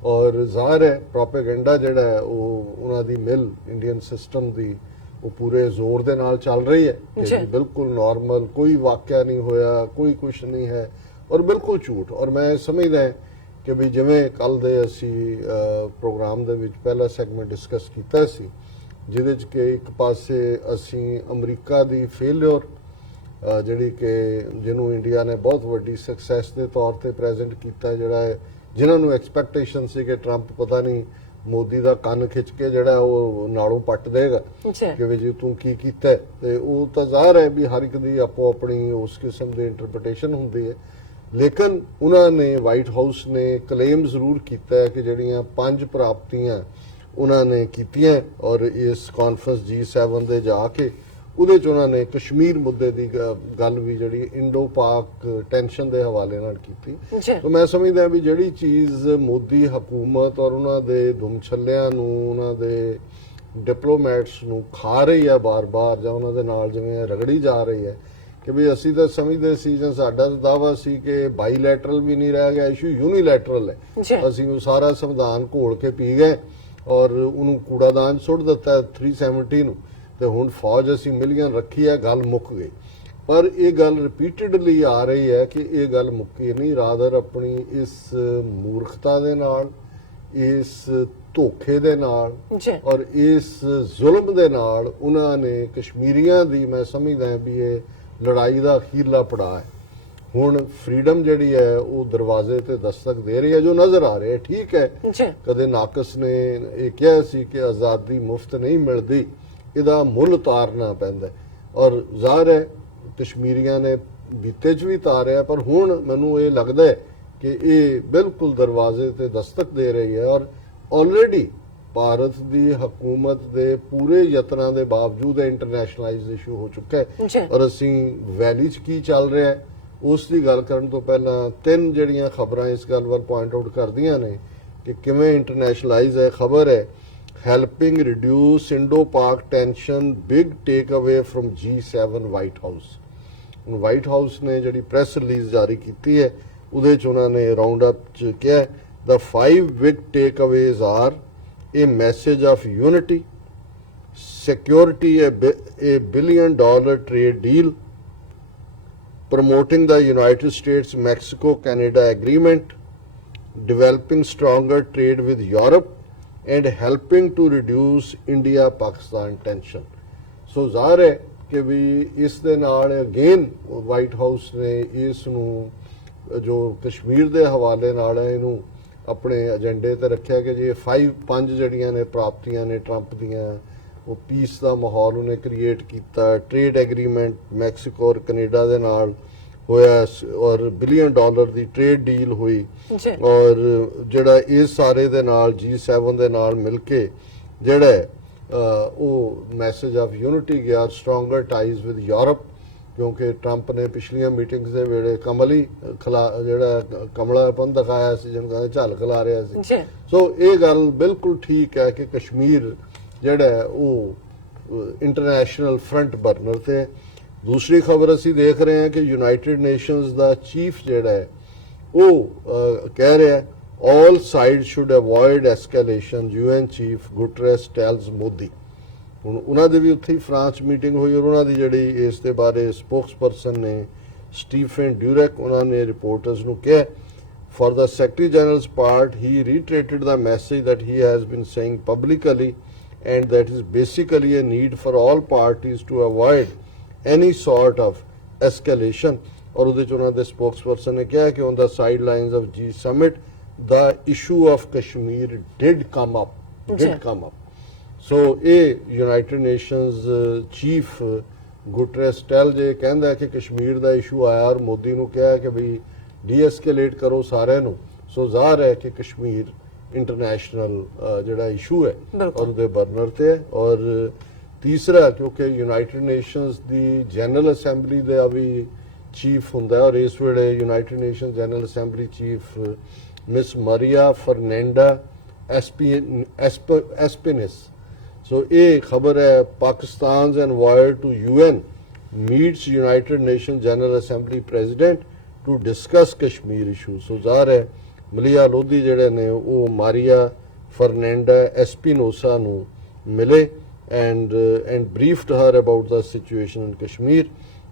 ਔਰ ਜ਼ਾਹਰ ਹੈ ਪ੍ਰੋਪੇਗੈਂਡਾ ਜਿਹੜਾ ਹੈ ਉਹ ਉਹਨਾਂ ਦੀ ਮਿਲ ਇੰਡੀਅਨ ਸਿਸਟਮ ਦੀ ਉਹ ਪੂਰੇ ਜ਼ੋਰ ਦੇ ਨਾਲ ਚੱਲ ਰਹੀ ਹੈ ਕਿ ਬਿਲਕੁਲ ਨਾਰਮਲ, ਕੋਈ ਵਾਕਿਆ ਨਹੀਂ ਹੋਇਆ, ਕੋਈ ਕੁਛ ਨਹੀਂ ਹੈ, ਔਰ ਬਿਲਕੁਲ ਝੂਠ। ਔਰ ਮੈਂ ਸਮਝਦਾ ਕਿ ਵੀ ਜਿਵੇਂ ਕੱਲ ਦੇ ਅਸੀਂ ਪ੍ਰੋਗਰਾਮ ਦੇ ਵਿੱਚ ਪਹਿਲਾ ਸੈਗਮੈਂਟ ਡਿਸਕਸ ਕੀਤਾ ਸੀ, ਜਿਹਦੇ 'ਚ ਕਿ ਇੱਕ ਪਾਸੇ ਅਸੀਂ ਅਮਰੀਕਾ ਦੀ ਫੇਲਿਅਰ ਜਿਹੜੀ ਕਿ ਜਿਹਨੂੰ ਇੰਡੀਆ ਨੇ ਬਹੁਤ ਵੱਡੀ ਸਕਸੈਸ ਦੇ ਤੌਰ ਤੇ ਪ੍ਰੈਜ਼ੈਂਟ ਕੀਤਾ, ਜਿਹੜਾ ਹੈ ਜਿਨ੍ਹਾਂ ਨੂੰ ਐਕਸਪੈਕਟੇਸ਼ਨ ਸੀ ਕਿ ਟਰੰਪ ਪਤਾ ਨਹੀਂ ਮੋਦੀ ਦਾ ਕੰਨ ਖਿੱਚ ਕੇ ਜਿਹੜਾ ਉਹ ਨਾਲੋਂ ਪੱਟ ਦੇਗਾ ਕਿ ਵੀ ਜੀ ਤੂੰ ਕੀ ਕੀਤਾ, ਤੇ ਉਹ ਤਾਂ ਜ਼ਾਹਰ ਹੈ ਵੀ ਹਰ ਇੱਕ ਦੀ ਆਪੋ ਆਪਣੀ ਉਸ ਕਿਸਮ ਦੀ ਇੰਟਰਪ੍ਰੀਟੇਸ਼ਨ ਹੁੰਦੀ ਹੈ। ਲੇਕਿਨ ਉਹਨਾਂ ਨੇ ਵਾਈਟ ਹਾਊਸ ਨੇ ਕਲੇਮ ਜ਼ਰੂਰ ਕੀਤਾ ਹੈ ਕਿ ਜਿਹੜੀਆਂ 5 ਪ੍ਰਾਪਤੀਆਂ ਉਹਨਾਂ ਨੇ ਕੀਤੀਆਂ, ਔਰ ਇਸ ਕਾਨਫਰੰਸ G7 ਦੇ ਜਾ ਕੇ ਉਹਦੇ 'ਚ ਉਹਨਾਂ ਨੇ ਕਸ਼ਮੀਰ ਮੁੱਦੇ ਦੀ ਗੱਲ ਵੀ ਜਿਹੜੀ ਇੰਡੋ ਪਾਕ ਟੈਨਸ਼ਨ ਦੇ ਹਵਾਲੇ ਨਾਲ ਕੀਤੀ। ਤਾਂ ਮੈਂ ਸਮਝਦਾ ਵੀ ਜਿਹੜੀ ਚੀਜ਼ ਮੋਦੀ ਹਕੂਮਤ ਔਰ ਉਹਨਾਂ ਦੇ ਦੁਮਛੱਲਿਆਂ ਨੂੰ, ਉਹਨਾਂ ਦੇ ਡਿਪਲੋਮੈਟਸ ਨੂੰ ਖਾ ਰਹੀ ਹੈ ਬਾਰ-ਬਾਰ, ਜਾਂ ਉਹਨਾਂ ਦੇ ਨਾਲ ਜਿਵੇਂ ਰਗੜੀ ਜਾ ਰਹੀ ਹੈ ਕਿ ਵੀ ਅਸੀਂ ਤਾਂ ਸਮਝਦੇ ਸੀ, ਜਾਂ ਸਾਡਾ ਤਾਂ ਦਾਅਵਾ ਸੀ ਕਿ ਬਾਈਲੈਟਰਲ ਵੀ ਨਹੀਂ ਰਹਿ ਗਿਆ, ਇਸ਼ੂ ਯੂਨੀਲੈਟਰਲ ਹੈ, ਅਸੀਂ ਉਹ ਸਾਰਾ ਸੰਵਿਧਾਨ ਘੋਲ ਕੇ ਪੀ ਗਏ ਔਰ ਉਹਨੂੰ ਕੂੜਾਦਾਨ ਸੁੱਟ ਦਿੱਤਾ 370 ਨੂੰ, ਤੇ ਹੁਣ ਫੌਜ ਅਸੀਂ ਮਿਲੀਅਨ ਰੱਖੀ ਹੈ, ਗੱਲ ਮੁੱਕ ਗਈ। ਪਰ ਇਹ ਗੱਲ ਰਿਪੀਟਡਲੀ ਆ ਰਹੀ ਹੈ ਕਿ ਇਹ ਗੱਲ ਮੁੱਕੀ ਨਹੀਂ, ਰਾਦਰ ਆਪਣੀ ਇਸ ਮੂਰਖਤਾ ਦੇ ਨਾਲ, ਇਸ ਧੋਖੇ ਦੇ ਨਾਲ ਜੀ ਔਰ ਇਸ ਜ਼ੁਲਮ ਦੇ ਨਾਲ ਉਹਨਾਂ ਨੇ ਕਸ਼ਮੀਰੀਆਂ ਦੀ, ਮੈਂ ਸਮਝਦਾ ਵੀ ਇਹ ਲੜਾਈ ਦਾ ਅਖੀਰਲਾ ਪੜਾਅ ਹੈ। ਹੁਣ ਫਰੀडम ਜਿਹੜੀ ਹੈ ਉਹ ਦਰਵਾਜ਼ੇ ਤੇ ਦਸਤਕ ਦੇ ਰਹੀ ਹੈ, ਜੋ ਨਜ਼ਰ ਆ ਰਿਹਾ ਹੈ। ਠੀਕ ਹੈ, ਜੀ ਕਦੇ ਨਾਕਸ ਨੇ ਇਹ ਕਿਹਾ ਸੀ ਕਿ ਆਜ਼ਾਦੀ ਮੁਫਤ ਨਹੀਂ ਮਿਲਦੀ, ਇਹਦਾ ਮੁੱਲ ਤਾਰਨਾ ਪੈਂਦਾ ਔਰ ਜ਼ਾਹਰ ਹੈ ਕਸ਼ਮੀਰੀਆਂ ਨੇ ਬੀਤੇ 'ਚ ਵੀ ਤਾਰਿਆ, ਪਰ ਹੁਣ ਮੈਨੂੰ ਇਹ ਲੱਗਦਾ ਹੈ ਕਿ ਇਹ ਬਿਲਕੁਲ ਦਰਵਾਜ਼ੇ ਤੇ ਦਸਤਕ ਦੇ ਰਹੀ ਹੈ ਔਰ ਆਲਰੇਡੀ ਭਾਰਤ ਦੀ ਹਕੂਮਤ ਦੇ ਪੂਰੇ ਯਤਨਾਂ ਦੇ ਬਾਵਜੂਦ ਇੰਟਰਨੈਸ਼ਨਲਾਈਜ਼ ਇਸ਼ੂ ਹੋ ਚੁੱਕਾ ਹੈ। ਜੀ ਔਰ ਅਸੀਂ ਵੈਲੀ 'ਚ ਕੀ ਚੱਲ ਰਿਹਾ ਹੈ ਉਸ ਦੀ ਗੱਲ ਕਰਨ ਤੋਂ ਪਹਿਲਾਂ ਤਿੰਨ ਜਿਹੜੀਆਂ ਖਬਰਾਂ ਇਸ ਗੱਲ ਵੱਲ ਪੁਆਇੰਟ ਆਊਟ ਕਰਦੀਆਂ ਨੇ ਕਿ ਕਿਵੇਂ ਇੰਟਰਨੈਸ਼ਨਲਾਈਜ਼ ਹੈ। ਖਬਰ ਹੈ ਹੈਲਪਿੰਗ ਰਿਡਿਊਸ ਇੰਡੋ ਪਾਕ ਟੈਂਸ਼ਨ, ਬਿਗ ਟੇਕ ਅਵੇ ਫਰਮ G7 ਵਾਈਟ ਹਾਊਸ। ਹੁਣ ਵਾਈਟ ਹਾਊਸ ਨੇ ਜਿਹੜੀ ਪ੍ਰੈਸ ਰਿਲੀਜ਼ ਜਾਰੀ ਕੀਤੀ ਹੈ ਉਹਦੇ 'ਚ ਉਹਨਾਂ ਨੇ ਰਾਉਂਡ ਅਪ 'ਚ ਕਿਹਾ the 5 big takeaways are a message of unity, security, a $1 billion trade deal, promoting the United States-Mexico-Canada agreement, developing stronger trade with Europe, and helping to reduce India-Pakistan tension. So ਜ਼ਾਹਰ ਹੈ ਕਿ ਵੀ ਇਸ ਦੇ ਨਾਲ again white house ਨੇ ਇਸ ਨੂੰ ਜੋ ਕਸ਼ਮੀਰ ਦੇ ਹਵਾਲੇ ਨਾਲ ਹੈ ਇਹਨੂੰ ਆਪਣੇ ਏਜੰਡੇ ਤੇ ਰੱਖਿਆ ਕਿ ਜੀ 5 ਜਿਹੜੀਆਂ ਨੇ ਪ੍ਰਾਪਤੀਆਂ ਨੇ ਟਰੰਪ ਦੀਆਂ, ਉਹ ਪੀਸ ਦਾ ਮਾਹੌਲ ਉਹਨੇ ਕ੍ਰੀਏਟ ਕੀਤਾ। ਟ੍ਰੇਡ ਐਗਰੀਮੈਂਟ ਮੈਕਸੀਕੋ ਔਰ ਕੈਨੇਡਾ ਦੇ ਨਾਲ ਹੋਇਆ ਔਰ $1 ਬਿਲੀਅਨ ਦੀ ਟ੍ਰੇਡ ਡੀਲ ਹੋਈ ਔਰ ਜਿਹੜਾ ਇਸ ਸਾਰੇ ਦੇ ਨਾਲ G7 ਦੇ ਨਾਲ ਮਿਲ ਕੇ ਜਿਹੜਾ ਉਹ ਮੈਸੇਜ ਆਫ ਯੂਨਿਟੀ ਗਿਆ, ਸਟਰੋਂਗਰ ਟਾਈਜ਼ ਵਿਦ ਯੂਰਪ, ਕਿਉਂਕਿ ਟਰੰਪ ਨੇ ਪਿਛਲੀਆਂ ਮੀਟਿੰਗਸ ਦੇ ਵੇਲੇ ਕਮਲੀ ਜਿਹੜਾ ਕਮਲਾਪਨ ਦਿਖਾਇਆ ਸੀ, ਜਿਹਨੂੰ ਕਹਿੰਦੇ ਝੱਲ ਖਿਲਾ ਰਿਹਾ ਸੀ। ਸੋ ਇਹ ਗੱਲ ਬਿਲਕੁਲ ਠੀਕ ਹੈ ਕਿ ਕਸ਼ਮੀਰ ਜਿਹੜਾ ਉਹ ਇੰਟਰਨੈਸ਼ਨਲ ਫਰੰਟ ਬਰਨਰ ਤੇ। ਦੂਸਰੀ ਖਬਰ ਅਸੀਂ ਦੇਖ ਰਹੇ ਹਾਂ ਕਿ ਯੂਨਾਈਟਿਡ ਨੇਸ਼ਨਸ ਦਾ ਚੀਫ ਜਿਹੜਾ ਹੈ ਉਹ ਕਹਿ ਰਿਹਾ ਹੈ all sides should avoid escalation, UN chief Guterres tells Modi. ਹੁਣ ਉਹਨਾਂ ਦੇ ਵੀ ਉੱਥੇ ਹੀ ਫਰਾਂਸ ਮੀਟਿੰਗ ਹੋਈ ਔਰ ਉਹਨਾਂ ਦੀ ਜਿਹੜੀ ਇਸ ਦੇ ਬਾਰੇ ਸਪੋਕਸਪਰਸਨ ਨੇ ਸਟੀਫਨ ਡਿਊਰੈਕ, ਉਹਨਾਂ ਨੇ ਰਿਪੋਰਟਰਸ ਨੂੰ ਕਿਹਾ for the Secretary General's part, he reiterated the message that he has been saying publicly and that is basically a need for all parties to avoid any sort of escalation। ਔਰ ਉਹਦੇ 'ਚ ਉਹਨਾਂ ਦੇ spokesperson ਨੇ ਕਿਹਾ ਕਿ on the sidelines of G summit the issue of Kashmir did come up। ਸੋ ਇਹ United nations chief Guterres ਟੈਲ ਜੇ ਕਹਿੰਦਾ ਕਿ ਕਸ਼ਮੀਰ ਦਾ ਇਸ਼ੂ ਆਇਆ ਔਰ ਮੋਦੀ ਨੂੰ ਕਿਹਾ ਕਿ ਵੀ ਡੀਐਸਕੇਲੇਟ ਕਰੋ ਸਾਰਿਆਂ ਨੂੰ। ਸੋ ਜ਼ਾਹਰ ਹੈ ਕਿ ਕਸ਼ਮੀਰ ਇੰਟਰਨੈਸ਼ਨਲ ਜਿਹੜਾ ਇਸ਼ੂ ਹੈ ਔਰ ਉਹਦੇ ਬਰਨਰ ਤੇ। ਔਰ ਤੀਸਰਾ, ਕਿਉਂਕਿ ਯੂਨਾਈਟਿਡ ਨੇਸ਼ਨਸ ਦੀ ਜਨਰਲ ਅਸੈਂਬਲੀ ਦਾ ਵੀ ਚੀਫ ਹੁੰਦਾ ਔਰ ਇਸ ਵੇਲੇ United Nation general assembly chief miss Maria Fernanda Espinosa. So ਇਹ ਖਬਰ ਹੈ ਪਾਕਿਸਤਾਨ's envoy to UN meets United Nations General Assembly President to discuss Kashmir issue। ਸੋ ਜ਼ਾਹਰ ਹੈ ਮਲੀਆ ਲੋਧੀ ਜਿਹੜੇ ਨੇ ਉਹ ਮਾਰੀਆ ਫਰਨੈਂਡਾ ਐਸਪਿਨੋਸਾ ਨੂੰ ਮਿਲੇ and briefed her about the situation in Kashmir।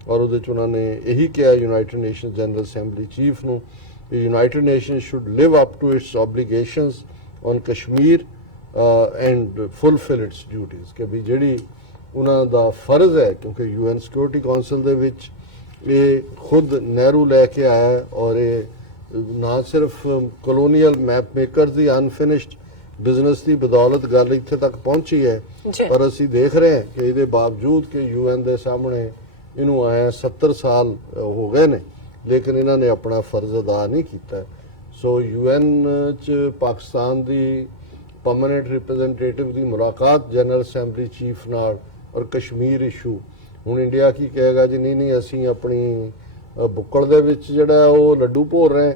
ਔਰ ਉਹਦੇ 'ਚ ਉਹਨਾਂ ਨੇ ਇਹੀ ਕਿਹਾ United Nation general assembly chief ਨੂੰ ਕਿ United Nation should live up to its obligations on Kashmir and fulfil its duties, ਕਿ ਵੀ ਜਿਹੜੀ ਉਹਨਾਂ ਦਾ ਫਰਜ਼ ਹੈ, ਕਿਉਂਕਿ UN ਸਿਕਿਉਰਿਟੀ ਕਾਉਂਸਲ ਦੇ ਵਿੱਚ ਇਹ ਖੁਦ ਨਹਿਰੂ ਲੈ ਕੇ ਆਇਆ ਔਰ ਇਹ ਨਾ ਸਿਰਫ ਕਲੋਨੀਅਲ ਮੈਪ ਮੇਕਰਸ ਦੀ ਅਨਫਿਨਿਸ਼ਡ ਬਿਜ਼ਨਸ ਦੀ ਬਦੌਲਤ ਗੱਲ ਇੱਥੇ ਤੱਕ ਪਹੁੰਚੀ ਹੈ, ਪਰ ਅਸੀਂ ਦੇਖ ਰਹੇ ਹਾਂ ਕਿ ਇਹਦੇ ਬਾਵਜੂਦ ਕਿ UN ਦੇ ਸਾਹਮਣੇ ਇਹਨੂੰ ਆਇਆ 70 ਸਾਲ ਹੋ ਗਏ ਨੇ, ਲੇਕਿਨ ਇਹਨਾਂ ਨੇ ਆਪਣਾ ਫਰਜ਼ ਅਦਾ ਨਹੀਂ ਕੀਤਾ। ਸੋ UN 'ਚ ਪਾਕਿਸਤਾਨ ਦੀ ਪਰਮਾਨੈਂਟ ਰਿਪਰੈਜ਼ੈਂਟੇਟਿਵ ਦੀ ਮੁਲਾਕਾਤ ਜਨਰਲ ਅਸੈਂਬਲੀ ਚੀਫ ਨਾਲ ਔਰ ਕਸ਼ਮੀਰ ਇਸ਼ੂ। ਹੁਣ ਇੰਡੀਆ ਕੀ ਕਹੇਗਾ ਜੀ ਨਹੀਂ ਅਸੀਂ ਆਪਣੀ ਬੁੱਕਲ ਦੇ ਵਿੱਚ ਜਿਹੜਾ ਉਹ ਲੱਡੂ ਭੋਰ ਰਹੇ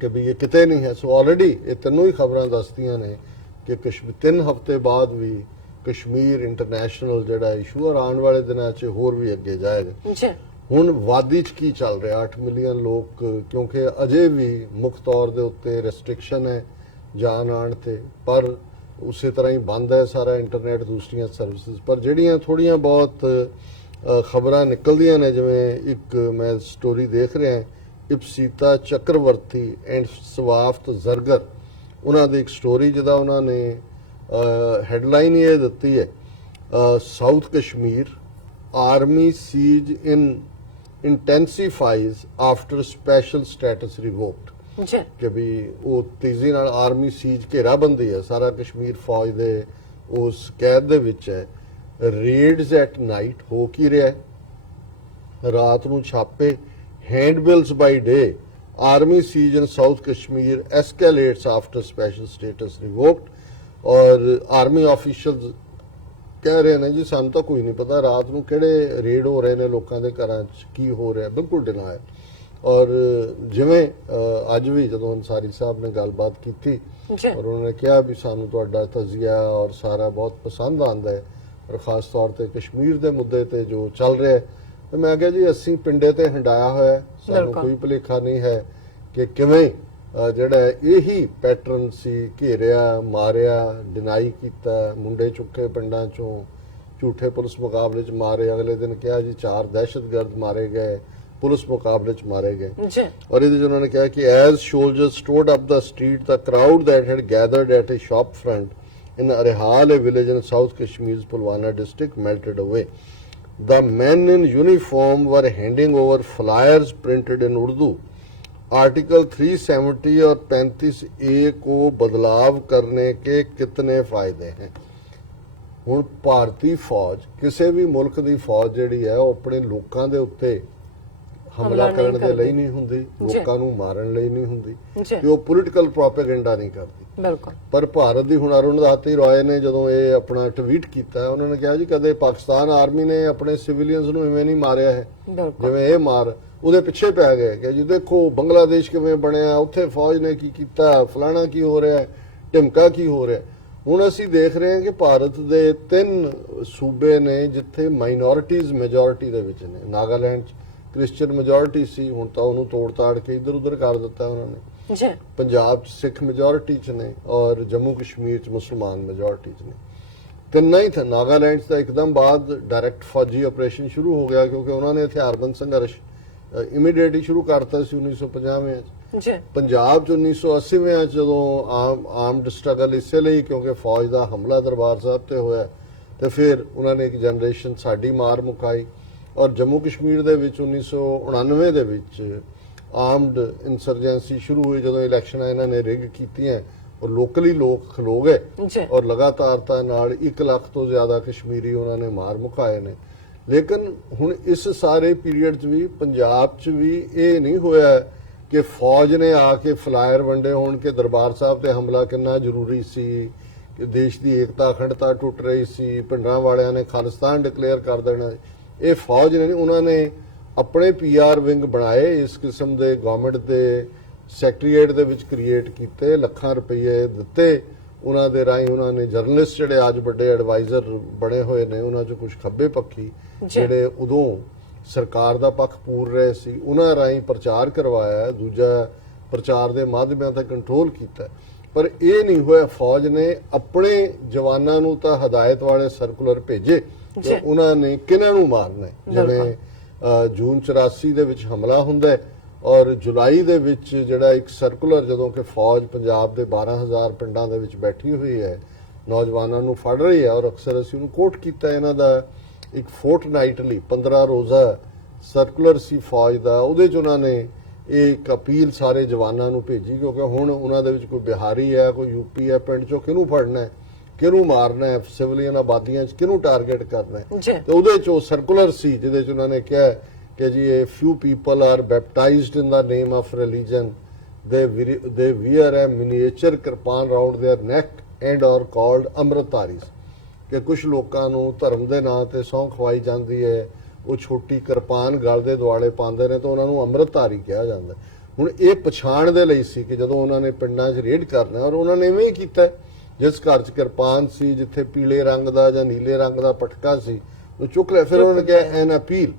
ਕਿ ਵੀ ਇਹ ਕਿਤੇ ਨਹੀਂ ਹੈ। ਸੋ ਆਲਰੇਡੀ ਇਹ ਤਿੰਨੋਂ ਹੀ ਖਬਰਾਂ ਦੱਸਦੀਆਂ ਨੇ ਕਿ 3 ਹਫ਼ਤੇ ਬਾਅਦ ਵੀ ਕਸ਼ਮੀਰ ਇੰਟਰਨੈਸ਼ਨਲ ਜਿਹੜਾ ਇਸ਼ੂ ਔਰ ਆਉਣ ਵਾਲੇ ਦਿਨਾਂ 'ਚ ਹੋਰ ਵੀ ਅੱਗੇ ਜਾਏਗਾ। ਹੁਣ ਵਾਦੀ 'ਚ ਕੀ ਚੱਲ ਰਿਹਾ, 8 ਮਿਲੀਅਨ ਲੋਕ, ਕਿਉਂਕਿ ਅਜੇ ਵੀ ਮੁੱਖ ਤੌਰ ਦੇ ਉੱਤੇ ਰੈਸਟ੍ਰਿਕਸ਼ਨ ਹੈ ਜਾਣ ਆਉਣ ਤੇ, ਪਰ ਉਸੇ ਤਰ੍ਹਾਂ ਹੀ ਬੰਦ ਹੈ ਸਾਰਾ ਇੰਟਰਨੈਟ, ਦੂਸਰੀਆਂ ਸਰਵਿਸਿਜ਼, ਪਰ ਜਿਹੜੀਆਂ ਥੋੜੀਆਂ ਬਹੁਤ ਖਬਰਾਂ ਨਿਕਲਦੀਆਂ ਨੇ, ਜਿਵੇਂ ਇੱਕ ਮੈਂ ਸਟੋਰੀ ਦੇਖ ਰਿਹਾ, ਇਪਸੀਤਾ ਚੱਕਰਵਰਤੀ ਐਂਡ ਸਵਾਫਤ ਜ਼ਰਗਰ, ਉਹਨਾਂ ਦੀ ਇੱਕ ਸਟੋਰੀ ਜਿਹਦਾ ਉਹਨਾਂ ਨੇ ਹੈਡਲਾਈਨ ਇਹ ਦਿੱਤੀ ਹੈ, ਸਾਊਥ ਕਸ਼ਮੀਰ ਆਰਮੀ ਸੀਜ ਇਨ ਇੰਟੈਂਸੀਫਾਈਜ਼ ਆਫਟਰ ਸਪੈਸ਼ਲ ਸਟੇਟਸ ਰਿਵੋਕਡ। ਜੀ ਕਿ ਵੀ ਉਹ ਤੇਜ਼ੀ ਨਾਲ ਆਰਮੀ ਸੀਜ ਘੇਰਾਬੰਦੀ ਹੈ, ਸਾਰਾ ਕਸ਼ਮੀਰ ਫੌਜ ਦੇ ਉਸ ਕੈਦ ਦੇ ਵਿੱਚ ਹੈ। ਰੇਡਸ ਐਟ ਨਾਈਟ ਹੋ ਕੀ ਰਿਹਾ ਹੈ, ਰਾਤ ਨੂੰ ਛਾਪੇ, handbills by day, army siege in south Kashmir escalates after special status revoked. ਔਰ ਆਰਮੀ ਆਫੀਸ਼ੀਅਲਸ ਕਹਿ ਰਹੇ ਨੇ ਜੀ ਸਾਨੂੰ ਤਾਂ ਕੋਈ ਨਹੀਂ ਪਤਾ ਰਾਤ ਨੂੰ ਕਿਹੜੇ ਰੇਡ ਹੋ ਰਹੇ ਨੇ ਲੋਕਾਂ ਦੇ ਘਰਾਂ 'ਚ, ਕੀ ਹੋ ਰਿਹਾ, ਬਿਲਕੁਲ ਡਿਨਾਇਲ। ਔਰ ਜਿਵੇਂ ਅੱਜ ਵੀ ਜਦੋਂ ਅੰਸਾਰੀ ਸਾਹਿਬ ਨੇ ਗੱਲਬਾਤ ਕੀਤੀ ਔਰ ਉਹਨਾਂ ਨੇ ਕਿਹਾ ਵੀ ਸਾਨੂੰ ਤੁਹਾਡਾ ਤਜ਼ੀਆ ਔਰ ਸਾਰਾ ਬਹੁਤ ਪਸੰਦ ਆਉਂਦਾ ਹੈ, ਔਰ ਖਾਸ ਤੌਰ ਤੇ ਕਸ਼ਮੀਰ ਦੇ ਮੁੱਦੇ ਤੇ ਜੋ ਚੱਲ ਰਿਹਾ ਹੈ, ਤੇ ਮੈਂ ਕਿਹਾ ਜੀ ਅਸੀਂ ਪਿੰਡੇ ਤੇ ਹੰਡਾਇਆ ਹੋਇਆ, ਸਾਨੂੰ ਕੋਈ ਭੁਲੇਖਾ ਨਹੀਂ ਹੈ ਕਿ ਕਿਵੇਂ ਜਿਹੜਾ ਇਹੀ ਪੈਟਰਨ ਸੀ, ਘੇਰਿਆ, ਮਾਰਿਆ, ਡਿਨਾਈ ਕੀਤਾ, ਮੁੰਡੇ ਚੁੱਕੇ ਪਿੰਡਾਂ ਚੋਂ, ਝੂਠੇ ਪੁਲਿਸ ਮੁਕਾਬਲੇ 'ਚ ਮਾਰੇ, ਅਗਲੇ ਦਿਨ ਕਿਹਾ ਜੀ 4 ਦਹਿਸ਼ਤਗਰਦ ਮਾਰੇ ਗਏ, ਪੁਲਿਸ ਮੁਕਾਬਲੇ 'ਚ ਮਾਰੇ ਗਏ। ਔਰ ਇਹਦੇ 'ਚ ਉਹਨਾਂ ਨੇ ਕਿਹਾ ਕਿ as soldiers strode up the street the crowd that had gathered at a shop front in Arihal, a village in south Kashmir's Pulwama district, melted away. The men in uniform were handing over flyers printed in Urdu. Article 370 और 35A को बदलाव करने के कितने फायदे हैं। ਹੁਣ ਭਾਰਤੀ ਫੌਜ, ਕਿਸੇ ਵੀ ਮੁਲਕ ਦੀ ਫੌਜ ਜਿਹੜੀ ਹੈ ਉਹ ਆਪਣੇ ਲੋਕਾਂ ਦੇ ਉੱਤੇ ਹਮਲਾ ਕਰਨ ਦੇ ਲਈ ਨਹੀਂ ਹੁੰਦੀ, ਲੋਕਾਂ ਨੂੰ ਮਾਰਨ ਲਈ ਨਹੀਂ ਹੁੰਦੀ, ਤੇ ਉਹ ਪੋਲੀਟੀਕਲ ਪ੍ਰੋਪੇਗੈਂਡਾ ਨਹੀਂ ਕਰਦੀ। ਬਿਲਕੁਲ। ਪਰ ਭਾਰਤ ਦੀ ਹੁਣ ਅਰੁਣਦਾਤੀ ਰਾਏ ਨੇ ਜਦੋਂ ਇਹ ਆਪਣਾ ਟਵੀਟ ਕੀਤਾ, ਉਹਨਾਂ ਨੇ ਕਿਹਾ ਜੀ ਕਦੇ ਪਾਕਿਸਤਾਨ ਆਰਮੀ ਨੇ ਆਪਣੇ ਸਿਵਿਲੀਅਨਸ ਨੂੰ ਇਵੇਂ ਨਹੀਂ ਮਾਰਿਆ ਹੈ ਜਿਵੇਂ ਇਹ ਮਾਰ, ਉਹਦੇ ਪਿੱਛੇ ਪੈ ਗਏ ਕਿ ਜੀ ਦੇਖੋ ਬੰਗਲਾਦੇਸ਼ ਕਿਵੇਂ ਬਣਿਆ, ਉੱਥੇ ਫੌਜ ਨੇ ਕੀ ਕੀਤਾ, ਫਲਾਣਾ ਕੀ ਹੋ ਰਿਹਾ, ਢਿਮਕਾ ਕੀ ਹੋ ਰਿਹਾ। ਹੁਣ ਅਸੀਂ ਦੇਖ ਰਹੇ ਹਾਂ ਕਿ ਭਾਰਤ ਦੇ 3 ਸੂਬੇ ਨੇ ਜਿੱਥੇ ਮਾਈਨੋਰਿਟੀਜ਼ ਮੈਜੋਰਿਟੀ ਦੇ ਵਿੱਚ ਨੇ। ਨਾਗਾਲੈਂਡ 'ਚ ਕ੍ਰਿਸਚੀਅਨ ਮੈਜੋਰਿਟੀ ਸੀ, ਹੁਣ ਤਾਂ ਉਹਨੂੰ ਤੋੜ ਤਾੜ ਕੇ ਇੱਧਰ ਉੱਧਰ ਕਰ ਦਿੱਤਾ ਉਹਨਾਂ ਨੇ। ਪੰਜਾਬ 'ਚ ਸਿੱਖ ਮੈਜੋਰਿਟੀ 'ਚ ਨੇ ਔਰ ਜੰਮੂ ਕਸ਼ਮੀਰ 'ਚ ਮੁਸਲਮਾਨ ਮੈਜੋਰਿਟੀ 'ਚ ਨੇ। ਤਿੰਨਾਂ ਹੀ ਥਾ। ਨਾਗਾਲੈਂਡ 'ਚ ਤਾਂ ਇੱਕਦਮ ਬਾਅਦ ਡਾਇਰੈਕਟ ਫੌਜੀ ਆਪਰੇਸ਼ਨ ਸ਼ੁਰੂ ਹੋ ਗਿਆ ਕਿਉਂਕਿ ਉਹਨਾਂ ਨੇ ਹਥਿਆਰਬੰਦ ਸੰਘਰਸ਼ ਇਮੀਡੀਏਟਲੀ ਸ਼ੁਰੂ ਕਰਤਾ ਸੀ 1950 'ਚ। ਪੰਜਾਬ 'ਚ 1980 'ਚ ਜਦੋਂ ਆਰਮਡ ਸਟਰਗਲ ਇਸੇ ਲਈ ਕਿਉਂਕਿ ਫੌਜ ਦਾ ਹਮਲਾ ਦਰਬਾਰ ਸਾਹਿਬ ਤੇ ਹੋਇਆ, ਤੇ ਫਿਰ ਉਹਨਾਂ ਨੇ ਇੱਕ ਜਨਰੇਸ਼ਨ ਸਾਡੀ ਮਾਰ ਮੁਕਾਈ। ਔਰ ਜੰਮੂ ਕਸ਼ਮੀਰ ਦੇ ਵਿੱਚ 1999 ਦੇ ਵਿੱਚ ਆਰਮਡ ਇਨਸਰਜੈਂਸੀ ਸ਼ੁਰੂ ਹੋਈ ਜਦੋਂ ਇਲੈਕਸ਼ਨਾਂ ਇਹਨਾਂ ਨੇ ਰਿਗ ਕੀਤੀਆਂ ਔਰ ਲੋਕਲੀ ਲੋਕ ਖਲੋ ਗਏ ਔਰ ਲਗਾਤਾਰਤਾ ਨਾਲ 1 ਲੱਖ ਤੋਂ ਜ਼ਿਆਦਾ ਕਸ਼ਮੀਰੀ ਉਹਨਾਂ ਨੇ ਮਾਰ ਮੁਕਾਏ ਨੇ। ਲੇਕਿਨ ਹੁਣ ਇਸ ਸਾਰੇ ਪੀਰੀਅਡ 'ਚ ਵੀ ਪੰਜਾਬ 'ਚ ਵੀ ਇਹ ਨਹੀਂ ਹੋਇਆ ਕਿ ਫੌਜ ਨੇ ਆ ਕੇ ਫਲਾਇਰ ਵੰਡੇ ਹੋਣ ਕਿ ਦਰਬਾਰ ਸਾਹਿਬ ਤੇ ਹਮਲਾ ਕਿੰਨਾ ਜ਼ਰੂਰੀ ਸੀ, ਕਿ ਦੇਸ਼ ਦੀ ਏਕਤਾ ਅਖੰਡਤਾ ਟੁੱਟ ਰਹੀ ਸੀ, ਪਿੰਡਾਂ ਵਾਲਿਆਂ ਨੇ ਖਾਲਿਸਤਾਨ ਡਿਕਲੇਅਰ ਕਰ ਦੇਣਾ। ਇਹ ਫੌਜ ਨੇ ਉਹਨਾਂ ਨੇ ਆਪਣੇ PR ਵਿੰਗ ਬਣਾਏ, ਇਸ ਕਿਸਮ ਦੇ ਗਵਰਨਮੈਂਟ ਦੇ ਸੈਕਟਰੀਏਟ ਦੇ ਵਿੱਚ ਕ੍ਰੀਏਟ ਕੀਤੇ, ਲੱਖਾਂ ਰੁਪਏ ਦਿੱਤੇ ਉਹਨਾਂ ਦੇ ਰਾਹੀਂ। ਉਹਨਾਂ ਨੇ ਜਰਨਲਿਸਟ ਜਿਹੜੇ ਅੱਜ ਵੱਡੇ ਐਡਵਾਈਜ਼ਰ ਬਣੇ ਹੋਏ ਨੇ, ਉਹਨਾਂ 'ਚ ਕੁਝ ਖੱਬੇ ਪੱਖੀ ਜਿਹੜੇ ਉਦੋਂ ਸਰਕਾਰ ਦਾ ਪੱਖ ਪੂਰ ਰਹੇ ਸੀ, ਉਹਨਾਂ ਰਾਹੀਂ ਪ੍ਰਚਾਰ ਕਰਵਾਇਆ, ਦੂਜਾ ਪ੍ਰਚਾਰ ਦੇ ਮਾਧਿਅਮਾਂ ਤੇ ਕੰਟਰੋਲ ਕੀਤਾ। ਪਰ ਇਹ ਨਹੀਂ ਹੋਇਆ, ਫੌਜ ਨੇ ਆਪਣੇ ਜਵਾਨਾਂ ਨੂੰ ਤਾਂ ਹਦਾਇਤ ਵਾਲੇ ਸਰਕੂਲਰ ਭੇਜੇ ਕਿ ਉਹਨਾਂ ਨੇ ਕਿਹਨਾਂ ਨੂੰ ਮਾਰਨਾ ਹੈ। ਜਿਵੇਂ ਜੂਨ 84 ਦੇ ਵਿੱਚ ਹਮਲਾ ਹੁੰਦਾ ਹੈ ਔਰ ਜੁਲਾਈ ਦੇ ਵਿੱਚ ਜਿਹੜਾ ਇੱਕ ਸਰਕੂਲਰ ਜਦੋਂ ਕਿ ਫੌਜ ਪੰਜਾਬ ਦੇ 12000 ਪਿੰਡਾਂ ਦੇ ਵਿੱਚ ਬੈਠੀ ਹੋਈ ਹੈ, ਨੌਜਵਾਨਾਂ ਨੂੰ ਫੜ ਰਹੀ ਹੈ, ਔਰ ਅਕਸਰ ਅਸੀਂ ਉਹਨੂੰ ਕੋਟ ਕੀਤਾ, ਇਹਨਾਂ ਦਾ ਇੱਕ ਫੋਰਟਨਾਈਟਲੀ 15 ਰੋਜ਼ਾ ਸਰਕੂਲਰ ਸੀ ਫੌਜ ਦਾ, ਉਹਦੇ 'ਚ ਉਹਨਾਂ ਨੇ ਇਹ ਇੱਕ ਅਪੀਲ ਸਾਰੇ ਜਵਾਨਾਂ ਨੂੰ ਭੇਜੀ ਕਿਉਂਕਿ ਹੁਣ ਉਹਨਾਂ ਦੇ ਵਿੱਚ ਕੋਈ ਬਿਹਾਰੀ ਹੈ, ਕੋਈ ਯੂਪੀ ਹੈ, ਪਿੰਡ 'ਚੋਂ ਕਿਹਨੂੰ ਫੜਨਾ ਹੈ, ਕਿਹਨੂੰ ਮਾਰਨਾ ਹੈ, ਸਿਵਲੀਅਨ ਆਬਾਦੀਆਂ 'ਚ ਕਿਹਨੂੰ ਟਾਰਗੇਟ ਕਰਨਾ ਹੈ। ਤੇ ਉਹਦੇ 'ਚ ਉਹ ਸਰਕੂਲਰ ਸੀ ਜਿਹਦੇ 'ਚ ਉਹਨਾਂ ਨੇ ਕਿਹਾ ਕਿ ਜੀ ਇਹ few people are baptized in the name of religion, they wear a miniature kirpan round their neck and are called amritaris, ਕਿ ਕੁਝ ਲੋਕਾਂ ਨੂੰ ਧਰਮ ਦੇ ਨਾਂ ਤੇ ਸਹੁੰ ਖਵਾਈ ਜਾਂਦੀ ਹੈ, ਉਹ ਛੋਟੀ ਕਿਰਪਾਨ ਗਲ ਦੇ ਦੁਆਲੇ ਪਾਉਂਦੇ ਨੇ ਤਾਂ ਉਹਨਾਂ ਨੂੰ ਅੰਮ੍ਰਿਤਧਾਰੀ ਕਿਹਾ ਜਾਂਦਾ। ਹੁਣ ਇਹ ਪਛਾਣ ਦੇ ਲਈ ਸੀ ਕਿ ਜਦੋਂ ਉਹਨਾਂ ਨੇ ਪਿੰਡਾਂ 'ਚ ਰੇਡ ਕਰਨਾ, ਔਰ ਉਹਨਾਂ ਨੇ ਇਵੇਂ ਹੀ ਕੀਤਾ, ਜਿਸ ਘਰ 'ਚ ਕਿਰਪਾਨ ਸੀ, ਜਿੱਥੇ ਪੀਲੇ ਰੰਗ ਦਾ ਜਾਂ ਨੀਲੇ ਰੰਗ ਦਾ ਪਟਕਾ ਸੀ, ਉਹ ਚੁੱਕ ਲਿਆ। ਫਿਰ ਉਹਨਾਂ ਨੇ ਕਿਹਾ ਐਨ appeal,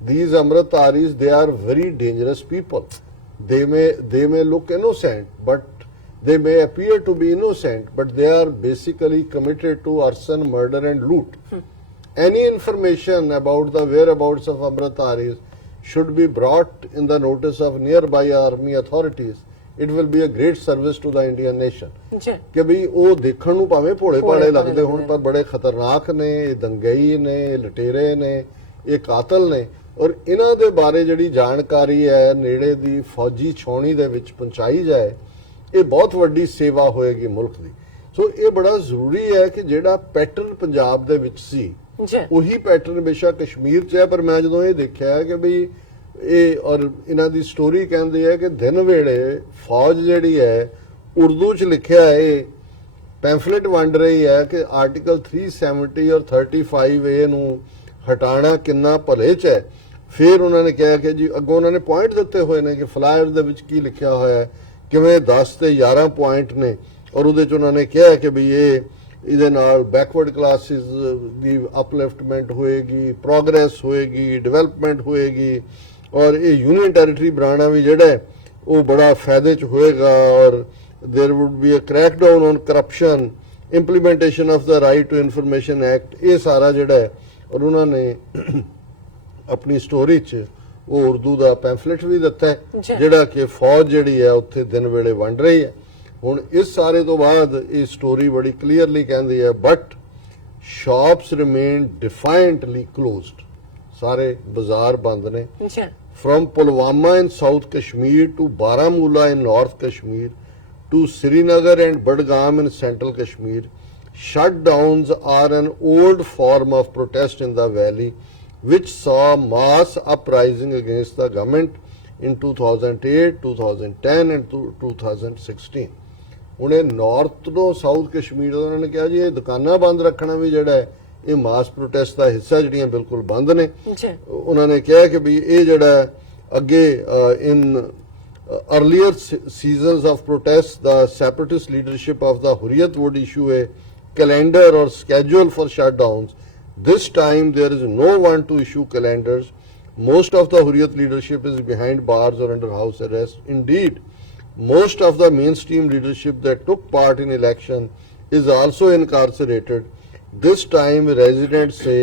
these Amritaris, they are very dangerous people. They may look innocent, but they may appear to be innocent, but they are basically committed to arson, murder and loot. any information about the whereabouts of Amritdharis should be brought in the notice of nearby army authorities, it will be a great service to the Indian nation. ਜੀ ਕਿ ਵੀ ਉਹ ਦੇਖਣ ਨੂੰ ਭਾਵੇਂ ਭੋਲੇ ਭਾਲੇ ਭਾਲੇ ਲੱਗਦੇ ਹੋਣ ਲੱਗਦੇ ਪਰ ਬੜੇ ਖਤਰਨਾਕ ਨੇ, ਇਹ ਦੰਗਈ ਨੇ, ਇਹ ਲਟੇਰੇ ਨੇ, ਇਹ ਕਾਤਲ ਨੇ, ਔਰ ਇਹਨਾਂ ਦੇ ਬਾਰੇ ਜਿਹੜੀ ਜਾਣਕਾਰੀ ਹੈ ਨੇੜੇ ਦੀ ਫੌਜੀ ਛਾਉਣੀ ਦੇ ਵਿੱਚ ਪਹੁੰਚਾਈ ਜਾਏ, ਇਹ ਬਹੁਤ ਵੱਡੀ ਸੇਵਾ ਹੋਏਗੀ ਮੁਲਕ ਦੀ। ਸੋ ਇਹ ਬੜਾ ਜ਼ਰੂਰੀ ਹੈ ਕਿ ਜਿਹੜਾ ਪੈਟਰਨ ਪੰਜਾਬ ਦੇ ਵਿੱਚ ਸੀ ਜੀ ਉਹੀ ਪੈਟਰਨ ਬੇਸ਼ੱਕ ਕਸ਼ਮੀਰ 'ਚ ਹੈ, ਪਰ ਮੈਂ ਜਦੋਂ ਇਹ ਦੇਖਿਆ ਕਿ ਵੀ ਇਹ ਔਰ ਇਹਨਾਂ ਦੀ ਸਟੋਰੀ ਕਹਿੰਦੀ ਹੈ ਕਿ ਦਿਨ ਵੇਲੇ ਫੌਜ ਜਿਹੜੀ ਹੈ ਉਰਦੂ 'ਚ ਲਿਖਿਆ ਹੈ, ਇਹ ਪੈਂਫਲੇਟ ਵੰਡ ਰਹੀ ਹੈ ਕਿ ਆਰਟੀਕਲ 370 ਔਰ 35A ਨੂੰ ਹਟਾਣਾ ਕਿੰਨਾ ਭਲੇ 'ਚ ਹੈ। ਫਿਰ ਉਹਨਾਂ ਨੇ ਕਿਹਾ ਕਿ ਜੀ ਅੱਗੋਂ ਉਹਨਾਂ ਨੇ ਪੁਆਇੰਟ ਦਿੱਤੇ ਹੋਏ ਨੇ ਕਿ ਫਲਾਇਰ ਦੇ ਵਿੱਚ ਕੀ ਲਿਖਿਆ ਹੋਇਆ ਹੈ, ਕਿਵੇਂ 10 ਤੇ 11 ਪੁਆਇੰਟ ਨੇ, ਔਰ ਉਹਦੇ 'ਚ ਉਹਨਾਂ ਨੇ ਕਿਹਾ ਕਿ ਵੀ ਇਹਦੇ ਨਾਲ ਬੈਕਵਰਡ ਕਲਾਸਿਸ ਦੀ ਅਪਲਿਫਟਮੈਂਟ ਹੋਏਗੀ, ਪ੍ਰੋਗਰੈਸ ਹੋਏਗੀ, ਡਿਵੈਲਪਮੈਂਟ ਹੋਏਗੀ, ਔਰ ਇਹ ਯੂਨੀਅਨ ਟੈਰੀਟਰੀ ਬਣਾਉਣਾ ਵੀ ਜਿਹੜਾ ਹੈ ਉਹ ਬੜਾ ਫਾਇਦੇ 'ਚ ਹੋਏਗਾ, ਔਰ there would be a crackdown on corruption, implementation of the right to information act, ये सारा जिहड़ा है। और उन्होंने अपनी स्टोरी च वो उर्दू का पैंफलेट भी दिता है जिहड़ा कि फौज जिहड़ी है उत्थे दिन वेले वंड रही है। हुण इस सारे तो बाद ये स्टोरी बड़ी क्लीयरली कहती है बट शॉप्स रिमेन डिफाइंटली क्लोज्ड, सारे बाजार बंद ने। ਜੀ From Pulwama in South Kashmir to Baramulla in North Kashmir to Srinagar and Budgam in Central Kashmir, shutdowns are an old form of protest in the valley which saw mass uprising against the government in 2008, 2010 and 2016. ਉਹਨੇ north ਤੋਂ south Kashmir ਦਾ ਉਹਨਾਂ ਨੇ ਕਿਹਾ ਜੀ ਇਹ ਦੁਕਾਨਾਂ ਬੰਦ ਰੱਖਣਾ ਵੀ ਜਿਹੜਾ ਹੈ ਇਹ ਮਾਸ ਪ੍ਰੋਟੈਸਟ ਦਾ ਹਿੱਸਾ ਜਿਹੜੀਆਂ ਬਿਲਕੁਲ ਬੰਦ ਨੇ। ਜੀ ਉਹਨਾਂ ਨੇ ਕਿਹਾ ਕਿ ਵੀ ਇਹ ਜਿਹੜਾ ਅੱਗੇ ਇਨ earlier seasons of protests, the separatist leadership of the Hurriyat would issue a calendar or schedule for shutdowns. This time there is no one to issue calendars. Most of the Hurriyat leadership is behind bars or under house arrest. Indeed, most of the mainstream leadership that took part in election is also incarcerated. This time residents say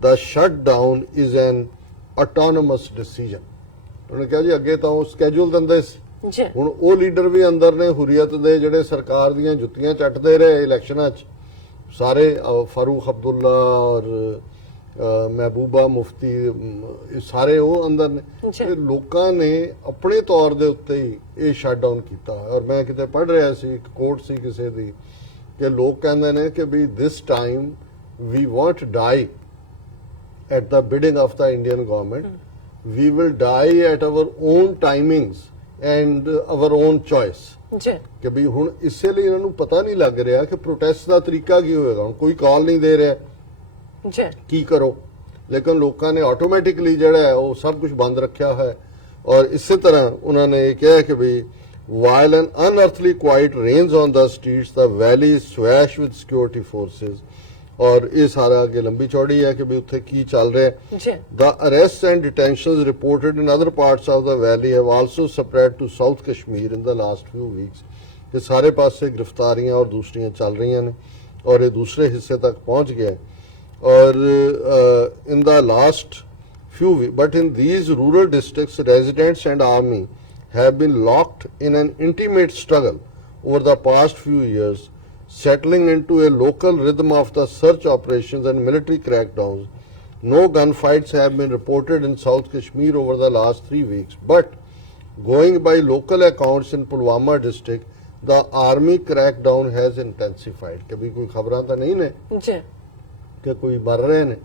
the shutdown is an autonomous decision. ਉਹਨੇ ਕਿਹਾ ਜੀ ਅੱਗੇ ਤਾਂ ਉਹ schedule ਦਿੰਦੇ ਸੀ, ਜੀ ਹੁਣ ਉਹ ਲੀਡਰ ਵੀ ਅੰਦਰ ਨੇ ਹੁਰੀਅਤ ਦੇ ਜਿਹੜੇ ਸਰਕਾਰ ਦੀਆਂ ਜੁੱਤੀਆਂ ਚੱਟਦੇ ਰਹੇ ਇਲੈਕਸ਼ਨਾਂ 'ਚ ਸਾਰੇ, ਫਾਰੂਕ ਅਬਦੁੱਲਾ ਔਰ ਮਹਿਬੂਬਾ ਮੁਫਤੀ, ਇਹ ਸਾਰੇ ਉਹ ਅੰਦਰ ਨੇ। ਤੇ ਲੋਕਾਂ ਨੇ ਆਪਣੇ ਤੌਰ ਦੇ ਉੱਤੇ ਹੀ ਇਹ ਸ਼ਟਡਾਊਨ ਕੀਤਾ। ਔਰ ਮੈਂ ਕਿਤੇ ਪੜ੍ਹ ਰਿਹਾ ਸੀ, ਇੱਕ ਕੋਟ ਸੀ ਕਿਸੇ ਦੀ, ਕਿ ਲੋਕ ਕਹਿੰਦੇ ਨੇ ਕਿ we this time we want die at the bidding of the Indian government, we will die at our own timings and our own choice। ਜੀ ਕਿ ਵੀ ਹੁਣ ਇਸੇ ਲਈ ਇਹਨਾਂ ਨੂੰ ਪਤਾ ਨਹੀਂ ਲੱਗ ਰਿਹਾ ਕਿ ਪ੍ਰੋਟੈਸਟ ਦਾ ਤਰੀਕਾ ਕੀ ਹੋਏਗਾ। ਹੁਣ ਕੋਈ ਕਾਲ ਨਹੀਂ ਦੇ ਰਿਹਾ ਜੀ ਕੀ ਕਰੋ, ਲੇਕਿਨ ਲੋਕਾਂ ਨੇ ਆਟੋਮੈਟਿਕਲੀ ਜਿਹੜਾ ਹੈ ਉਹ ਸਭ ਕੁਝ ਬੰਦ ਰੱਖਿਆ ਹੈ। ਔਰ ਇਸੇ ਤਰ੍ਹਾਂ ਉਹਨਾਂ ਨੇ ਇਹ ਕਿਹਾ ਕਿ ਵੀ while an unearthly quiet reigns on the streets, the valley is swash with security forces। ਔਰ ਇਹ ਸਾਰਾ ਅੱਗੇ ਲੰਬੀ ਚੌੜੀ ਹੈ ਕਿ ਵੀ ਉੱਥੇ ਕੀ ਚੱਲ ਰਿਹਾ ਹੈ। ਜੀ The arrests and detentions reported in other parts of the valley have also spread to South Kashmir in the last few weeks। ਕਿ ਸਾਰੇ ਪਾਸੇ ਗ੍ਰਿਫਤਾਰੀਆਂ ਔਰ ਦੂਸਰੀਆਂ ਚੱਲ ਰਹੀਆਂ ਨੇ ਔਰ ਇਹ ਦੂਸਰੇ ਹਿੱਸੇ ਤੱਕ ਪਹੁੰਚ ਗਿਆ ਹੈ। ਔਰ in the last few weeks, but in these rural districts, residents and army have been locked in an intimate struggle over the past few years, settling into a local rhythm of the search operations and military crackdowns. No gunfights have been reported in South Kashmir over the last 3 weeks, but going by local accounts in Pulwama district, the army crackdown has intensified। कभी कोई खबरां तो नहीं ने जी कि कोई मर रहे ने,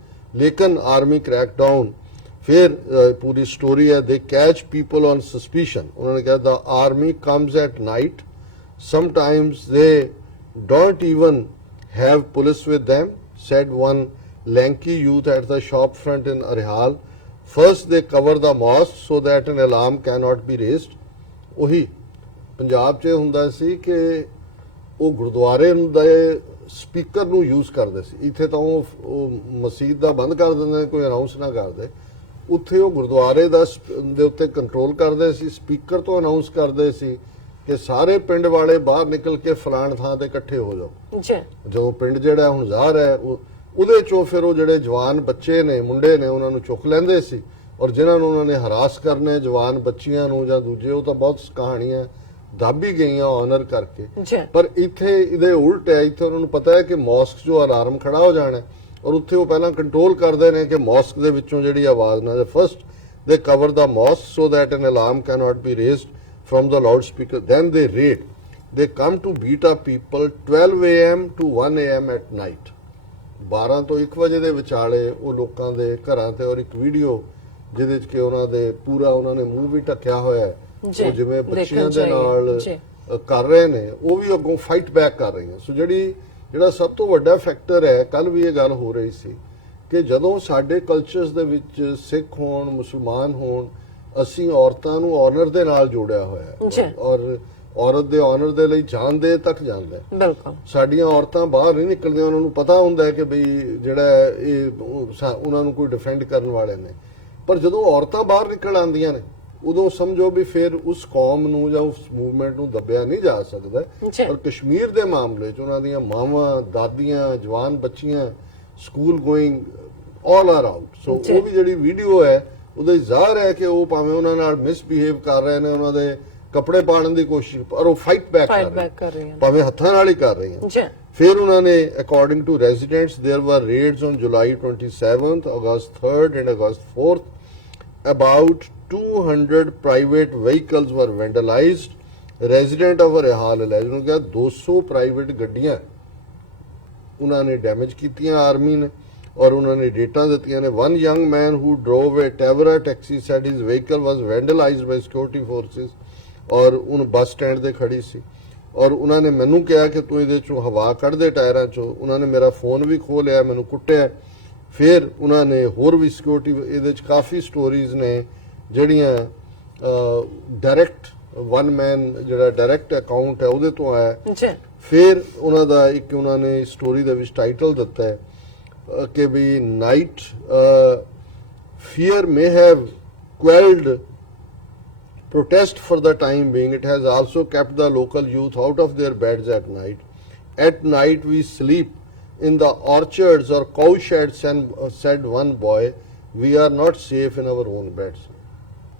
लेकिन आर्मी क्रैकडाउन फिर पूरी स्टोरी है। दे कैच पीपल ऑन सस्पिशन। उन्होंने कहा the army comes at night, sometimes they don't even have police with them, said one lanky youth at the shop front in Arihal. First they cover the mosque so that an alarm cannot be raised। ਉਹੀ ਪੰਜਾਬ 'ਚ ਹੁੰਦਾ ਸੀ ਕਿ ਉਹ ਗੁਰਦੁਆਰੇ ਦੇ speaker ਨੂੰ use ਕਰਦੇ ਸੀ। ਇੱਥੇ ਤਾਂ ਉਹ ਮਸਜਿਦ ਦਾ ਬੰਦ ਕਰ ਦਿੰਦੇ, ਕੋਈ ਅਨਾਉਂਸ ਨਾ ਕਰਦੇ। ਉੱਥੇ ਉਹ ਗੁਰਦੁਆਰੇ ਦੇ ਉੱਤੇ ਕੰਟਰੋਲ ਕਰਦੇ ਸੀ, ਸਪੀਕਰ ਤੋਂ ਅਨਾਉਂਸ ਕਰਦੇ ਸੀ ਕਿ ਸਾਰੇ ਪਿੰਡ ਵਾਲੇ ਬਾਹਰ ਨਿਕਲ ਕੇ ਫਲਾਣ ਥਾਂ ਤੇ ਇਕੱਠੇ ਹੋ ਜਾਓ। ਜੀ ਜਦੋਂ ਪਿੰਡ ਜਿਹੜਾ ਹੁਣ ਜ਼ਾਹਰ ਹੈ ਉਹ ਉਹਦੇ ਚੋਂ ਫਿਰ ਉਹ ਜਿਹੜੇ ਜਵਾਨ ਬੱਚੇ ਨੇ ਮੁੰਡੇ ਨੇ ਉਹਨਾਂ ਨੂੰ ਚੁੱਕ ਲੈਂਦੇ ਸੀ ਔਰ ਜਿਨ੍ਹਾਂ ਨੂੰ ਉਹਨਾਂ ਨੇ ਹਰਾਸ ਕਰਨੇ ਜਵਾਨ ਬੱਚੀਆਂ ਨੂੰ ਜਾਂ ਦੂਜੇ ਉਹ ਤਾਂ ਬਹੁਤ ਕਹਾਣੀਆਂ ਦੱਬ ਹੀ ਗਈਆਂ ਆਨਰ ਕਰਕੇ ਜੀ ਪਰ ਇੱਥੇ ਇਹਦੇ ਉਲਟ ਹੈ ਇੱਥੇ ਉਹਨਾਂ ਨੂੰ ਪਤਾ ਹੈ ਕਿ ਮੌਸਕ 'ਚੋਂ ਅਲਾਰਮ ਖੜਾ ਹੋ ਜਾਣਾ ਹੈ ਔਰ ਉੱਥੇ ਉਹ ਪਹਿਲਾਂ ਕੰਟਰੋਲ ਕਰਦੇ ਨੇ ਕਿ ਮੌਸਕ ਦੇ ਵਿੱਚੋਂ ਜਿਹੜੀ ਆਵਾਜ਼ ਨਾ ਫਸਟ ਦੇ cover the mosque so that N alarm cannot B raised from the loudspeaker. Then they raid. They come to beat up people 12 a.m. to 1 a.m. at night. 12 ਤੋਂ 1 ਵਜੇ ਦੇ ਵਿਚਾਲੇ ਉਹ ਲੋਕਾਂ ਦੇ ਘਰਾਂ ਤੇ ਔਰ ਇੱਕ ਵੀਡੀਓ ਜਿਹਦੇ ਚ ਕਿ ਉਹਨਾਂ ਦੇ ਪੂਰਾ ਉਹਨਾਂ ਨੇ ਮੂੰਹ ਵੀ ਢੱਕਿਆ ਹੋਇਆ ਹੈ ਉਹ ਜਿਵੇਂ ਬੱਚਿਆਂ ਦੇ ਨਾਲ ਕਰ ਰਹੇ ਨੇ ਉਹ ਵੀ ਅੱਗੋਂ ਫਾਈਟ ਬੈਕ ਕਰ ਰਹੇ ਨੇ ਸੋ ਜਿਹੜਾ ਸਭ ਤੋਂ ਵੱਡਾ ਫੈਕਟਰ ਹੈ ਕੱਲ ਵੀ ਇਹ ਗੱਲ ਹੋ ਰਹੀ ਸੀ ਕਿ ਜਦੋਂ ਸਾਡੇ ਕਲਚਰਸ ਦੇ ਵਿੱਚ ਸਿੱਖ ਹੋਣ ਮੁਸਲਮਾਨ ਹੋਣ ਅਸੀਂ ਔਰਤਾਂ ਨੂੰ ਆਨਰ ਦੇ ਨਾਲ ਜੋੜਿਆ ਹੋਇਆ ਹੈ ਔਰ ਔਰਤ ਦੇ ਆਨਰ ਦੇ ਲਈ ਜਾਨ ਦੇ ਤੱਕ ਜਾਂਦਾ ਹੈ ਬਿਲਕੁਲ ਸਾਡੀਆਂ ਔਰਤਾਂ ਬਾਹਰ ਨਹੀਂ ਨਿਕਲਦੀਆਂ ਉਹਨਾਂ ਨੂੰ ਪਤਾ ਹੁੰਦਾ ਹੈ ਕਿ ਬਈ ਜਿਹੜਾ ਇਹ ਉਹਨਾਂ ਨੂੰ ਕੋਈ ਡਿਫੈਂਡ ਕਰਨ ਵਾਲੇ ਨੇ ਪਰ ਜਦੋਂ ਔਰਤਾਂ ਬਾਹਰ ਨਿਕਲ ਆਉਂਦੀਆਂ ਨੇ ਉਦੋਂ ਸਮਝੋ ਵੀ ਫਿਰ ਉਸ ਕੌਮ ਨੂੰ ਜਾਂ ਉਸ ਮੂਵਮੈਂਟ ਨੂੰ ਦੱਬਿਆ ਨਹੀਂ ਜਾ ਸਕਦਾ ਔਰ ਕਸ਼ਮੀਰ ਦੇ ਮਾਮਲੇ 'ਚ ਉਹਨਾਂ ਦੀਆਂ ਮਾਵਾਂ ਦਾਦੀਆਂ ਜਵਾਨ ਬੱਚੀਆਂ school going all are out so ਉਹ ਵੀ ਜਿਹੜੀ ਵੀਡੀਓ ਹੈ ਉਹਦੇ ਜ਼ਾਹਰ ਹੈ ਕਿ ਉਹ ਭਾਵੇਂ ਉਹਨਾਂ ਨਾਲ ਮਿਸਬਿਹੇਵ ਕਰ ਰਹੇ ਨੇ ਉਹਨਾਂ ਦੇ ਕੱਪੜੇ ਪਾੜਨ ਦੀ ਕੋਸ਼ਿਸ਼ ਪਰ ਉਹ ਫਾਈਟ ਬੈਕ ਕਰ ਰਹੇ ਹਨ ਭਾਵੇਂ ਹੱਥਾਂ ਨਾਲ ਹੀ ਕਰ ਰਹੇ ਹਨ ਫਿਰ ਉਹਨਾਂ ਨੇ according to residents there were raids on July 27th August 3rd and August 4th about 200 private vehicles were vandalized. Resident of Rehal alleged ਉਹਨੂੰ ਕਿਹਾ 200 ਪ੍ਰਾਈਵੇਟ ਗੱਡੀਆਂ ਉਹਨਾਂ ਨੇ ਡੈਮੇਜ ਕੀਤੀਆਂ ਆਰਮੀ ਨੇ ਔਰ ਉਹਨਾਂ ਨੇ ਡੇਟਾ ਦਿੱਤੀਆਂ ਨੇ one young man who drove a Tavera taxi said his vehicle was vandalized by security forces ਔਰ ਉਹ ਬੱਸ ਸਟੈਂਡ ਤੇ ਖੜੀ ਸੀ ਔਰ ਉਹਨਾਂ ਨੇ ਮੈਨੂੰ ਕਿਹਾ ਕਿ ਤੂੰ ਇਹਦੇ ਚੋਂ ਹਵਾ ਕੱਢ ਦੇ ਟਾਇਰਾਂ ਚੋਂ ਉਹਨਾਂ ਨੇ ਮੇਰਾ ਫੋਨ ਵੀ ਖੋਹ ਲਿਆ ਮੈਨੂੰ ਕੁੱਟਿਆ ਫਿਰ ਉਹਨਾਂ ਨੇ ਹੋਰ ਵੀ ਸਿਕਿਉਰਿਟੀ ਇਹਦੇ ਚ ਕਾਫੀ ਸਟੋਰੀਜ਼ ਨੇ ਜਿਹੜੀਆਂ ਡਾਇਰੈਕਟ ਵਨ ਮੈਨ ਜਿਹੜਾ ਡਾਇਰੈਕਟ ਅਕਾਊਂਟ ਹੈ ਉਹਦੇ ਤੋਂ ਆਇਆ ਫਿਰ ਉਹਨਾਂ ਦਾ ਇੱਕ ਉਹਨਾਂ ਨੇ ਸਟੋਰੀ ਦੇ ਵਿੱਚ ਟਾਈਟਲ ਦਿੱਤਾ ਹੈ ਕਿ ਵੀ night fear may have quelled protest for the time being. It has also kept the local youth out of their beds at night. At night we sleep in the orchards or cow sheds and said one boy, we are not safe in our own beds.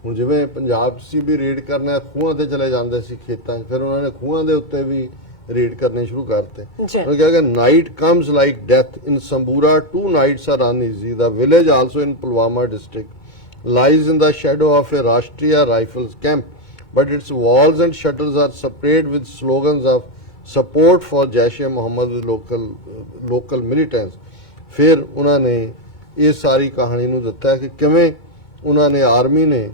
ਹੁਣ ਜਿਵੇਂ ਪੰਜਾਬ ਸੀ ਵੀ raid ਕਰਨਾ ਖੂਹਾਂ ਤੇ ਚਲੇ ਜਾਂਦੇ ਸੀ ਖੇਤਾਂ 'ਚ ਫਿਰ ਉਹਨਾਂ ਨੇ ਖੂਹਾਂ ਦੇ ਉੱਤੇ ਵੀ ਰੇਡ ਕਰਨੇ ਸ਼ੁਰੂ ਕਰਤੇ ਉਹ ਕਿਹਾ ਕਿ night comes like death in Sambura 2 nights are uneasy. The village also in Pulwama district lies in the shadow of a Rashtriya Rifles camp, but its walls and shutters are sprayed with slogans of support for Jaish-e-Mohammed local militants. ਫਿਰ ਉਹਨਾਂ ਨੇ ਇਹ ਸਾਰੀ ਕਹਾਣੀ ਨੂੰ ਦਿੱਤਾ ਕਿ ਕਿਵੇਂ ਉਹਨਾਂ ਨੇ ਆਰਮੀ ਨੇ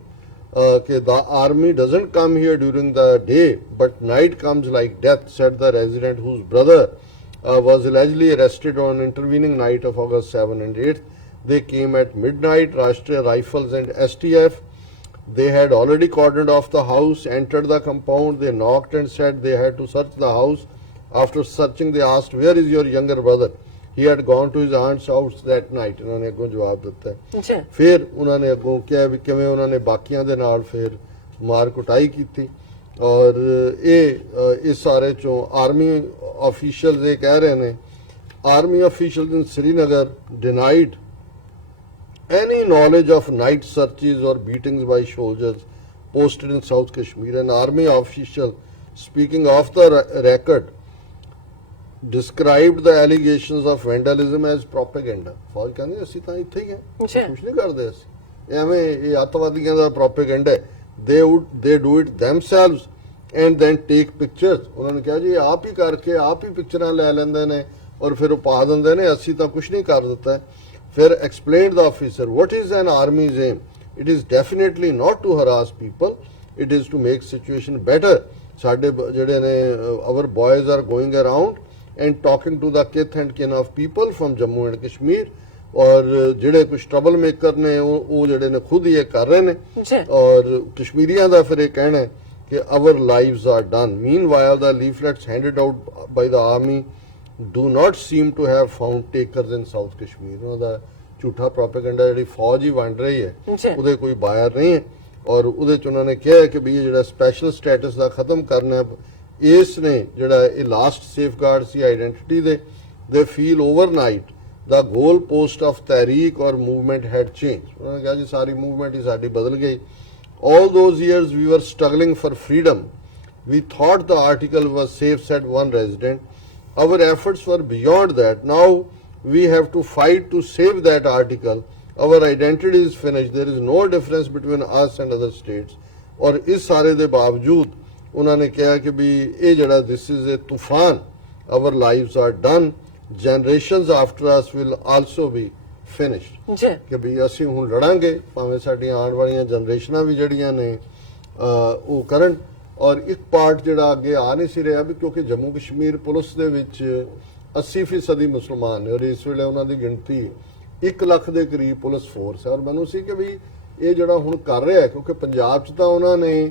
ਕਿ the army doesn't come here during the day but night comes like death, said the resident whose brother was allegedly arrested on intervening night of August 7 and 8th. They came at midnight. Rashtriya Rifles and STF, they had already cordoned off the house, entered the compound. They knocked and said they had to search the house. After searching they asked, where is your younger brother? He had gone to his aunt's house that night. ਉਹਨਾਂ ਨੇ ਅੱਗੋਂ ਜਵਾਬ ਦਿੱਤਾ ਫਿਰ ਉਹਨਾਂ ਨੇ ਅੱਗੋਂ ਕਿਹਾ ਵੀ ਕਿਵੇਂ ਉਹਨਾਂ ਨੇ ਬਾਕੀਆਂ ਦੇ ਨਾਲ ਫਿਰ ਮਾਰ ਕੁਟਾਈ ਕੀਤੀ ਔਰ ਇਹ ਸਾਰੇ ਚੋਂ ਆਰਮੀ ਆਫੀਸ਼ੀਅਲਸ ਇਹ ਕਹਿ ਰਹੇ ਨੇ army officials in Srinagar denied any knowledge of night searches or beatings by soldiers posted in South Kashmir. An army official speaking off the record described the allegations of vandalism as propaganda. ਫੌਜ ਕਹਿੰਦੇ ਅਸੀਂ ਤਾਂ ਇੱਥੇ ਹੀ ਹਾਂ ਕੁਝ ਨਹੀਂ ਕਰਦੇ ਅਸੀਂ ਐਵੇਂ ਇਹ ਅੱਤਵਾਦੀਆਂ ਦਾ ਪ੍ਰੋਪੇਗੈਂਡਾ ਹੈ they do it themselves and then take pictures. ਉਹਨਾਂ ਨੇ ਕਿਹਾ ਜੀ ਆਪ ਹੀ ਕਰਕੇ ਆਪ ਹੀ ਪਿਕਚਰਾਂ ਲੈ ਲੈਂਦੇ ਨੇ ਔਰ ਫਿਰ ਉਹ ਪਾ ਦਿੰਦੇ ਨੇ ਅਸੀਂ ਤਾਂ ਕੁਝ ਨਹੀਂ ਕਰ ਦਿੱਤਾ ਫਿਰ explained the officer what is an army's aim. It is definitely not to harass people, it is to make situation better. ਸਾਡੇ ਜਿਹੜੇ ਨੇ our boys are going around and talking to the kith and kin of people from Jammu and Kashmir ਔਰ ਜਿਹੜੇ ਕੁਝ trouble maker ਨੇ ਉਹ ਜਿਹੜੇ ਨੇ ਖੁਦ ਹੀ ਇਹ ਕਰ ਰਹੇ ਨੇ ਔਰ ਕਸ਼ਮੀਰੀਆਂ ਦਾ ਫਿਰ ਇਹ ਕਹਿਣਾ ਹੈ ਕਿ our lives are done. Meanwhile the leaflets handed out by the army do not seem to have found takers in South Kashmir. ਉਹਨਾਂ ਦਾ ਝੂਠਾ ਪ੍ਰੋਪੇਗੈਂਡਾ ਜਿਹੜੀ ਫੌਜ ਹੀ ਵੰਡ ਰਹੀ ਹੈ ਉਹਦੇ ਕੋਈ ਬਾਇਰ ਨਹੀਂ ਹੈ ਔਰ ਉਹਦੇ ਚ ਉਹਨਾਂ ਨੇ ਕਿਹਾ ਕਿ ਵੀ ਇਹ ਜਿਹੜਾ ਸਪੈਸ਼ਲ ਸਟੇਟਸ ਦਾ ਖਤਮ ਕਰਨਾ ਇਸ ਨੇ ਜਿਹੜਾ ਇਹ ਲਾਸਟ ਸੇਫਗਾਰਡ ਸੀ ਆਇਡੈਂਟੀਟੀ ਦੇ feel overnight the goal post of Tehreek or movement had changed. उन्होंने कहा जी सारी movement ही साडी बदल गई. All those years we were struggling for freedom. We thought the article was safe, said one resident. Our efforts were beyond that. Now we have to fight to save that article. Our identity is finished. There is no difference between us and other states. और इस सारे दे बावजूद उन्होंने कहा कि भी ये जड़ा this is a तूफान. Our lives are done. Generations after us will also be finished. ਜੀ ਕਿ ਵੀ ਅਸੀਂ ਹੁਣ ਲੜਾਂਗੇ ਭਾਵੇਂ ਸਾਡੀਆਂ ਆਉਣ ਵਾਲੀਆਂ ਜਨਰੇਸ਼ਨਾਂ ਵੀ ਜਿਹੜੀਆਂ ਨੇ ਉਹ ਕਰਨ. ਔਰ ਇੱਕ ਪਾਰਟ ਜਿਹੜਾ ਅੱਗੇ ਆ ਨਹੀਂ ਸੀ ਰਿਹਾ ਵੀ ਕਿਉਂਕਿ ਜੰਮੂ ਕਸ਼ਮੀਰ ਪੁਲਿਸ ਦੇ ਵਿੱਚ 80% ਮੁਸਲਮਾਨ ਨੇ ਔਰ ਇਸ ਵੇਲੇ ਉਹਨਾਂ ਦੀ ਗਿਣਤੀ 1 ਲੱਖ ਦੇ ਕਰੀਬ ਪੁਲਿਸ ਫੋਰਸ ਹੈ. ਔਰ ਮੈਨੂੰ ਸੀ ਕਿ ਵੀ ਇਹ ਜਿਹੜਾ ਹੁਣ ਕਰ ਰਿਹਾ ਕਿਉਂਕਿ ਪੰਜਾਬ 'ਚ ਤਾਂ ਉਹਨਾਂ ਨੇ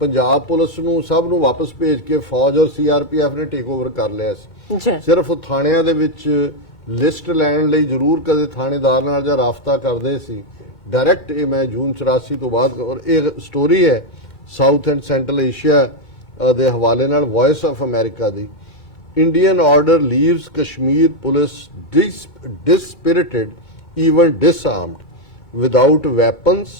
ਪੰਜਾਬ ਪੁਲਿਸ ਨੂੰ ਸਭ ਨੂੰ ਵਾਪਸ ਭੇਜ ਕੇ ਫੌਜ ਔਰ CRPF ਨੇ ਟੇਕ ਓਵਰ ਕਰ ਲਿਆ ਸੀ. ਜੀ ਸਿਰਫ ਥਾਣਿਆਂ ਦੇ ਵਿੱਚ ਲਿਸਟ ਲੈਣ ਲਈ ਜ਼ਰੂਰ ਕਦੇ ਥਾਣੇਦਾਰ ਨਾਲ ਜਾਂ ਰਾਬਤਾ ਕਰਦੇ ਸੀ ਡਾਇਰੈਕਟ. ਇਹ ਮੈਂ ਜੂਨ 84 ਤੋਂ ਬਾਅਦ ਔਰ ਇਹ ਸਟੋਰੀ ਹੈ ਸਾਊਥ ਐਂਡ ਸੈਂਟਰਲ ਏਸ਼ੀਆ ਦੇ ਹਵਾਲੇ ਨਾਲ voice of America the. Indian order leaves Kashmir police dispirited, even disarmed, without weapons,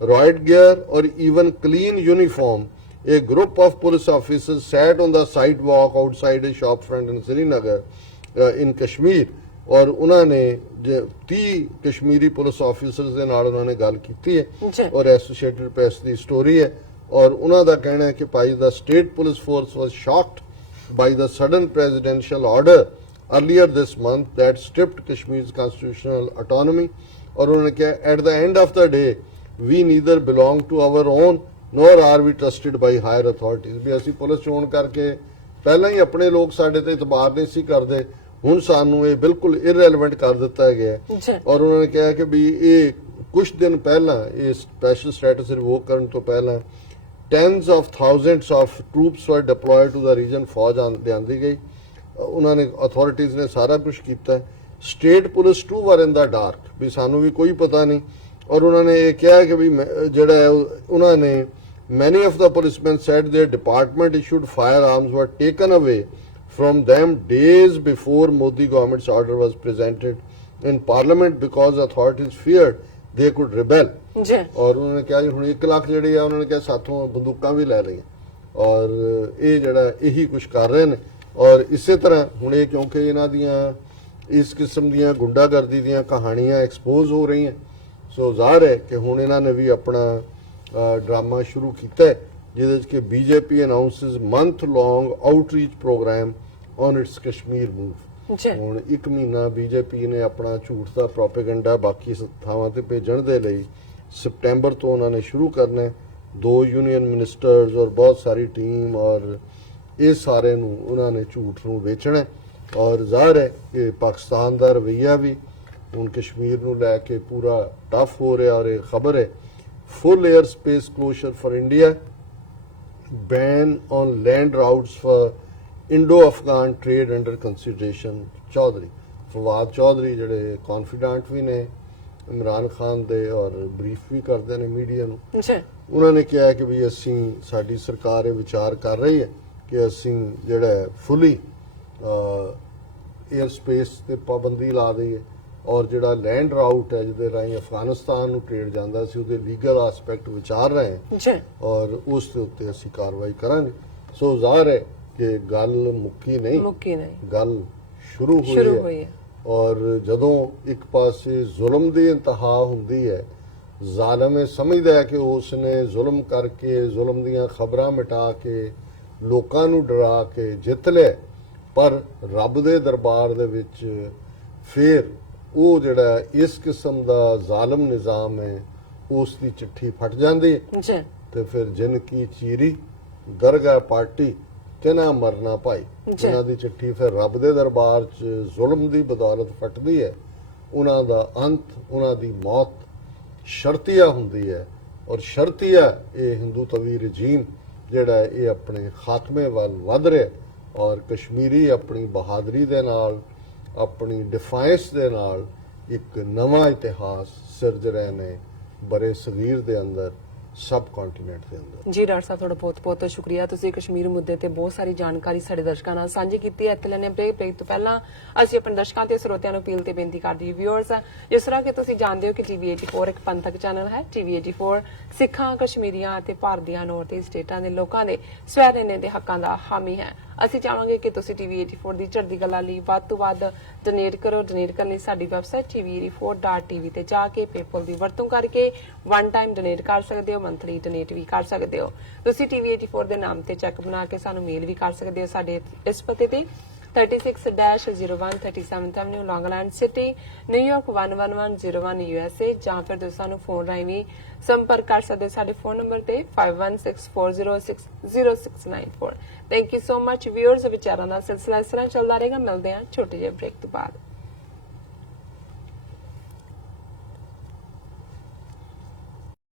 riot gear or even clean uniform. A group of police officers sat on the sidewalk outside a shop front in Srinagar in Kashmir. ਔਰ ਉਹਨਾਂ ਨੇ 30 Kashmiri police officers ਦੇ ਨਾਲ ਉਹਨਾਂ ਨੇ ਗੱਲ ਕੀਤੀ ਹੈ ਔਰ ਐਸੋਸੀਏਟਡ ਪ੍ਰੈਸ ਦੀ ਸਟੋਰੀ ਹੈ. ਔਰ ਉਹਨਾਂ ਦਾ ਕਹਿਣਾ ਹੈ ਕਿ ਭਾਈ the state police force was shocked by the sudden presidential order earlier this month that stripped Kashmir's constitutional autonomy. ਔਰ ਉਹਨਾਂ ਨੇ ਕਿਹਾ at the end of the day we neither belong to our own nor are we trusted by higher authorities. ਵੀ ਅਸੀਂ police ਚੋਣ ਕਰਕੇ ਪਹਿਲਾਂ ਹੀ ਆਪਣੇ ਲੋਕ ਸਾਡੇ ਤੇ ਇਤਬਾਰ ਨਹੀਂ ਸੀ ਕਰਦੇ, ਹੁਣ ਸਾਨੂੰ ਇਹ ਬਿਲਕੁਲ ਇਰਰੈਲੇਵੈਂਟ ਕਰ ਦਿੱਤਾ ਗਿਆ. ਔਰ ਉਹਨਾਂ ਨੇ ਕਿਹਾ ਕਿ ਵੀ ਇਹ ਕੁਝ ਦਿਨ ਪਹਿਲਾਂ ਇਹ ਸਪੈਸ਼ਲ ਸਟੇਟਸ ਰਿਵੋਕ ਕਰਨ ਤੋਂ ਪਹਿਲਾਂ tens of thousands of troops were deployed to the region. ਫੌਜ ਲਿਆਂਦੀ ਗਈ. ਉਹਨਾਂ ਨੇ ਅਥਾਰਟੀਜ਼ ਨੇ ਸਾਰਾ ਕੁਝ ਕੀਤਾ. ਸਟੇਟ ਪੁਲਿਸ ਟੂ ਵਰ ਇਨ ਦਾ ਡਾਰਕ ਵੀ ਸਾਨੂੰ ਵੀ ਕੋਈ ਪਤਾ ਨਹੀਂ. ਔਰ ਉਹਨਾਂ ਨੇ ਇਹ ਕਿਹਾ ਕਿ ਵੀ ਜਿਹੜਾ ਹੈ ਉਹਨਾਂ ਨੇ many of the policemen said their department issued firearms were taken away from them days before Modi government's order was presented in parliament because authorities feared they could rebel. ਔਰ ਉਹਨਾਂ ਨੇ ਕਿਹਾ ਜੀ ਹੁਣ 1 ਲੱਖ ਜਿਹੜੇ ਆ ਉਹਨਾਂ ਨੇ ਕਿਹਾ ਸਾਥੋਂ ਬੰਦੂਕਾਂ ਵੀ ਲੈ ਲਈਆਂ ਔਰ ਇਹ ਜਿਹੜਾ ਇਹੀ ਕੁਝ ਕਰ ਰਹੇ ਨੇ. ਔਰ ਇਸੇ ਤਰ੍ਹਾਂ ਹੁਣ ਇਹ ਕਿਉਂਕਿ ਇਹਨਾਂ ਦੀਆਂ ਇਸ ਕਿਸਮ ਦੀਆਂ ਗੁੰਡਾਗਰਦੀ ਦੀਆਂ ਕਹਾਣੀਆਂ ਐਕਸਪੋਜ਼ ਹੋ ਰਹੀਆਂ ਸੋ ਜ਼ਾਹਰ ਹੈ ਕਿ ਹੁਣ ਇਹਨਾਂ ਨੇ ਵੀ ਆਪਣਾ ਡਰਾਮਾ ਸ਼ੁਰੂ ਕੀਤਾ ਹੈ ਜਿਹਦੇ ਵਿੱਚ ਕਿ BJP announces month long outreach programme on its Kashmir move. ਹੁਣ 1 ਮਹੀਨਾ BJP ਨੇ ਆਪਣਾ ਝੂਠ ਦਾ ਪ੍ਰੋਪੇਗੈਂਡਾ ਬਾਕੀ ਥਾਵਾਂ ਤੇ ਭੇਜਣ ਦੇ ਲਈ ਸਪਟੈਂਬਰ ਤੋਂ ਉਹਨਾਂ ਨੇ ਸ਼ੁਰੂ ਕਰਨਾ ਹੈ. 2 ਯੂਨੀਅਨ ਮਿਨਿਸਟਰਸ ਔਰ ਬਹੁਤ ਸਾਰੀ ਟੀਮ ਔਰ ਇਹ ਸਾਰੇ ਨੂੰ ਉਹਨਾਂ ਨੇ ਝੂਠ ਨੂੰ ਵੇਚਣਾ. ਔਰ ਜ਼ਾਹਰ ਹੈ ਕਿ ਪਾਕਿਸਤਾਨ ਦਾ ਰਵੱਈਆ ਵੀ ਹੁਣ ਕਸ਼ਮੀਰ ਨੂੰ ਲੈ ਕੇ ਪੂਰਾ ਟਫ ਹੋ ਰਿਹਾ. ਔਰ ਇਹ ਖਬਰ ਹੈ full airspace closure for India, ban on land routes for Indo-Afghan trade under consideration. Chaudhary Fawad Chaudhary ਜਿਹੜੇ ਕੌਨਫੀਡੈਂਟ ਵੀ ਨੇ ਇਮਰਾਨ ਖਾਨ ਦੇ ਔਰ ਬਰੀਫ ਵੀ ਕਰਦੇ ਨੇ ਮੀਡੀਆ ਨੂੰ. ਉਹਨਾਂ ਨੇ ਕਿਹਾ ਕਿ ਵੀ ਅਸੀਂ ਸਾਡੀ ਸਰਕਾਰ ਇਹ ਵਿਚਾਰ ਕਰ ਰਹੀ ਹੈ ਕਿ ਅਸੀਂ ਜਿਹੜਾ ਫੁੱਲੀ 에ਅਰ ਸਪੇਸ ਤੇ ਪਾਬੰਦੀ ਲਾ ਦਈਏ ਔਰ ਜਿਹੜਾ ਲੈਂਡ ਰਾਊਟ ਹੈ ਜਿਹਦੇ ਰਾਹੀਂ ਅਫਗਾਨਿਸਤਾਨ ਨੂੰ ਟ੍ਰੇਡ ਜਾਂਦਾ ਸੀ ਉਹਦੇ ਲੀਗਲ ਐਸਪੈਕਟ ਵਿਚਾਰ ਰਹੇ ਹਾਂ ਔਰ ਉਸ ਦੇ ਉੱਤੇ ਅਸੀਂ ਕਾਰਵਾਈ ਕਰਾਂਗੇ. ਸੋ ਜ਼ਾਹਰ ਹੈ ਕਿ ਗੱਲ ਮੁੱਕੀ ਨਹੀਂ ਗੱਲ ਸ਼ੁਰੂ ਹੋਈ ਹੈ. ਔਰ ਜਦੋਂ ਇੱਕ ਪਾਸੇ ਜ਼ੁਲਮ ਦੀ ਇੰਤਹਾ ਹੁੰਦੀ ਹੈ ਜ਼ਾਲਮ ਇਹ ਸਮਝਦਾ ਹੈ ਕਿ ਉਸ ਨੇ ਜ਼ੁਲਮ ਕਰਕੇ ਜ਼ੁਲਮ ਦੀਆਂ ਖਬਰਾਂ ਮਿਟਾ ਕੇ ਲੋਕਾਂ ਨੂੰ ਡਰਾ ਕੇ ਜਿੱਤ ਲਿਆ, ਪਰ ਰੱਬ ਦੇ ਦਰਬਾਰ ਦੇ ਵਿੱਚ ਫਿਰ ਉਹ ਜਿਹੜਾ ਇਸ ਕਿਸਮ ਦਾ ਜ਼ਾਲਮ ਨਿਜ਼ਾਮ ਹੈ ਉਸ ਦੀ ਚਿੱਠੀ ਫਟ ਜਾਂਦੀ ਹੈ ਤੇ ਫਿਰ ਜਿਨ ਕੀ ਚੀਰੀ ਦਰਗਾਹ ਪਾਰਟੀ ਤੇ ਨਾ ਮਰਨਾ ਭਾਈ. ਉਹਨਾਂ ਦੀ ਚਿੱਠੀ ਫਿਰ ਰੱਬ ਦੇ ਦਰਬਾਰ 'ਚ ਜ਼ੁਲਮ ਦੀ ਬਦੌਲਤ ਫਟਦੀ ਹੈ. ਉਹਨਾਂ ਦਾ ਅੰਤ ਉਹਨਾਂ ਦੀ ਮੌਤ ਸ਼ਰਤੀਆ ਹੁੰਦੀ ਹੈ ਔਰ ਸ਼ਰਤੀਆ ਇਹ ਹਿੰਦੂਤਵੀ ਰਜੀਮ ਜਿਹੜਾ ਇਹ ਆਪਣੇ ਖਾਤਮੇ ਵੱਲ ਵੱਧ ਰਿਹਾ ਔਰ ਕਸ਼ਮੀਰੀ ਆਪਣੀ ਬਹਾਦਰੀ ਦੇ ਨਾਲ ਆਪਣੀ ਡਿਫਾਈਂਸ ਦੇ ਨਾਲ ਇੱਕ ਨਵਾਂ ਇਤਿਹਾਸ ਸਿਰਜ ਰਹੇ ਨੇ ਬਰੇ ਸਗੀਰ ਦੇ ਅੰਦਰ ਸਬ ਕੰਟੀਨੈਂਟ ਦੇ ਅੰਦਰ। ਜੀ ਡਾਕਟਰ ਸਾਹਿਬ, ਤੁਹਾਡਾ ਬਹੁਤ-ਬਹੁਤ ਸ਼ੁਕਰੀਆ। ਤੁਸੀਂ ਕਸ਼ਮੀਰ ਮੁੱਦੇ ਤੇ ਬਹੁਤ ਸਾਰੀ ਜਾਣਕਾਰੀ ਸਾਡੇ ਦਰਸ਼ਕਾਂ ਨਾਲ ਸਾਂਝੀ ਕੀਤੀ ਹੈ। ਇੱਥੇ ਲੈਣੇ ਬ੍ਰੇਕ ਤੋਂ ਪਹਿਲਾਂ ਅਸੀਂ ਆਪਣੇ ਦਰਸ਼ਕਾਂ ਤੇ ਸਰੋਤਿਆਂ ਨੂੰ ਅਪੀਲ ਤੇ ਬੇਨਤੀ ਕਰਦੇ ਹਾਂ ਵਿਊਅਰਸ, ਜਿਸ ਤਰ੍ਹਾਂ ਕਿ ਤੁਸੀਂ ਜਾਣਦੇ ਹੋ ਕਿ ਟੀਵੀ 84 ਇੱਕ ਪੰਥਕ ਚੈਨਲ ਹੈ। ਟੀਵੀ 84 ਸਿੱਖਾਂ, ਕਸ਼ਮੀਰੀਆਂ ਅਤੇ ਭਾਰਤ ਦੀਆਂ ਨਾਰਥ ਈਸਟ ਸਟੇਟਾਂ ਦੇ ਲੋਕਾਂ ਦੇ ਸਵੈ ਨਿਰਣੇ ਦੇ ਹੱਕਾਂ ਦਾ ਹਾਮੀ ਹੈ। ਅਸੀਂ ਚਾਹਾਂਗੇ ਕਿ ਤੁਸੀਂ ਟੀਵੀ 84 ਦੀ ਚੜ੍ਹਦੀ ਕਲਾ ਲਈ ਵੱਧ ਤੋਂ ਵੱਧ ਡੋਨੇਟ ਕਰੋ। ਡੋਨੇਟ ਕਰਨ ਲਈ ਸਾਡੀ ਵੈਬਸਾਈਟ tv84.tv ਤੇ ਜਾ ਕੇ ਪੇਪਲ ਦੀ ਵਰਤੋਂ ਕਰਕੇ ਵਨ ਟਾਈਮ ਡੋਨੇਟ ਕਰ ਸਕਦੇ ਹੋ, ਮੰਥਲੀ ਡੋਨੇਟ ਵੀ ਕਰ ਸਕਦੇ ਹੋ। ਤੁਸੀਂ ਟੀਵੀ 84 ਦੇ ਨਾਮ ਤੇ ਚੈੱਕ ਬਣਾ ਕੇ ਸਾਨੂੰ ਮੇਲ ਵੀ ਕਰ ਸਕਦੇ ਹੋ ਸਾਡੇ ਇਸ ਪਤੇ ਤੇ 36-01 37th Avenue, Long Island City, New York 11101 USA, ਜਾਂ ਫਿਰ ਤੁਸੀਂ ਸਾਨੂੰ ਫੋਨ ਰਾਹੀਂ ਵੀ ਸੰਪਰਕ ਕਰ ਸਕਦੇ ਹੋ ਸਾਡੇ ਫੋਨ ਨੰਬਰ ਤੇ 5164060694। Thank you so much viewers. ਵਿਚਾਰਾਂ ਦਾ ਸਿਲਸਿਲਾ ਇਸ ਤਰ੍ਹਾਂ ਚੱਲਦਾ ਰਹੇਗਾ। ਮਿਲਦੇ ਹਾਂ ਛੋਟੇ ਜਿਹੇ ਬ੍ਰੇਕ ਤੋਂ ਬਾਅਦ।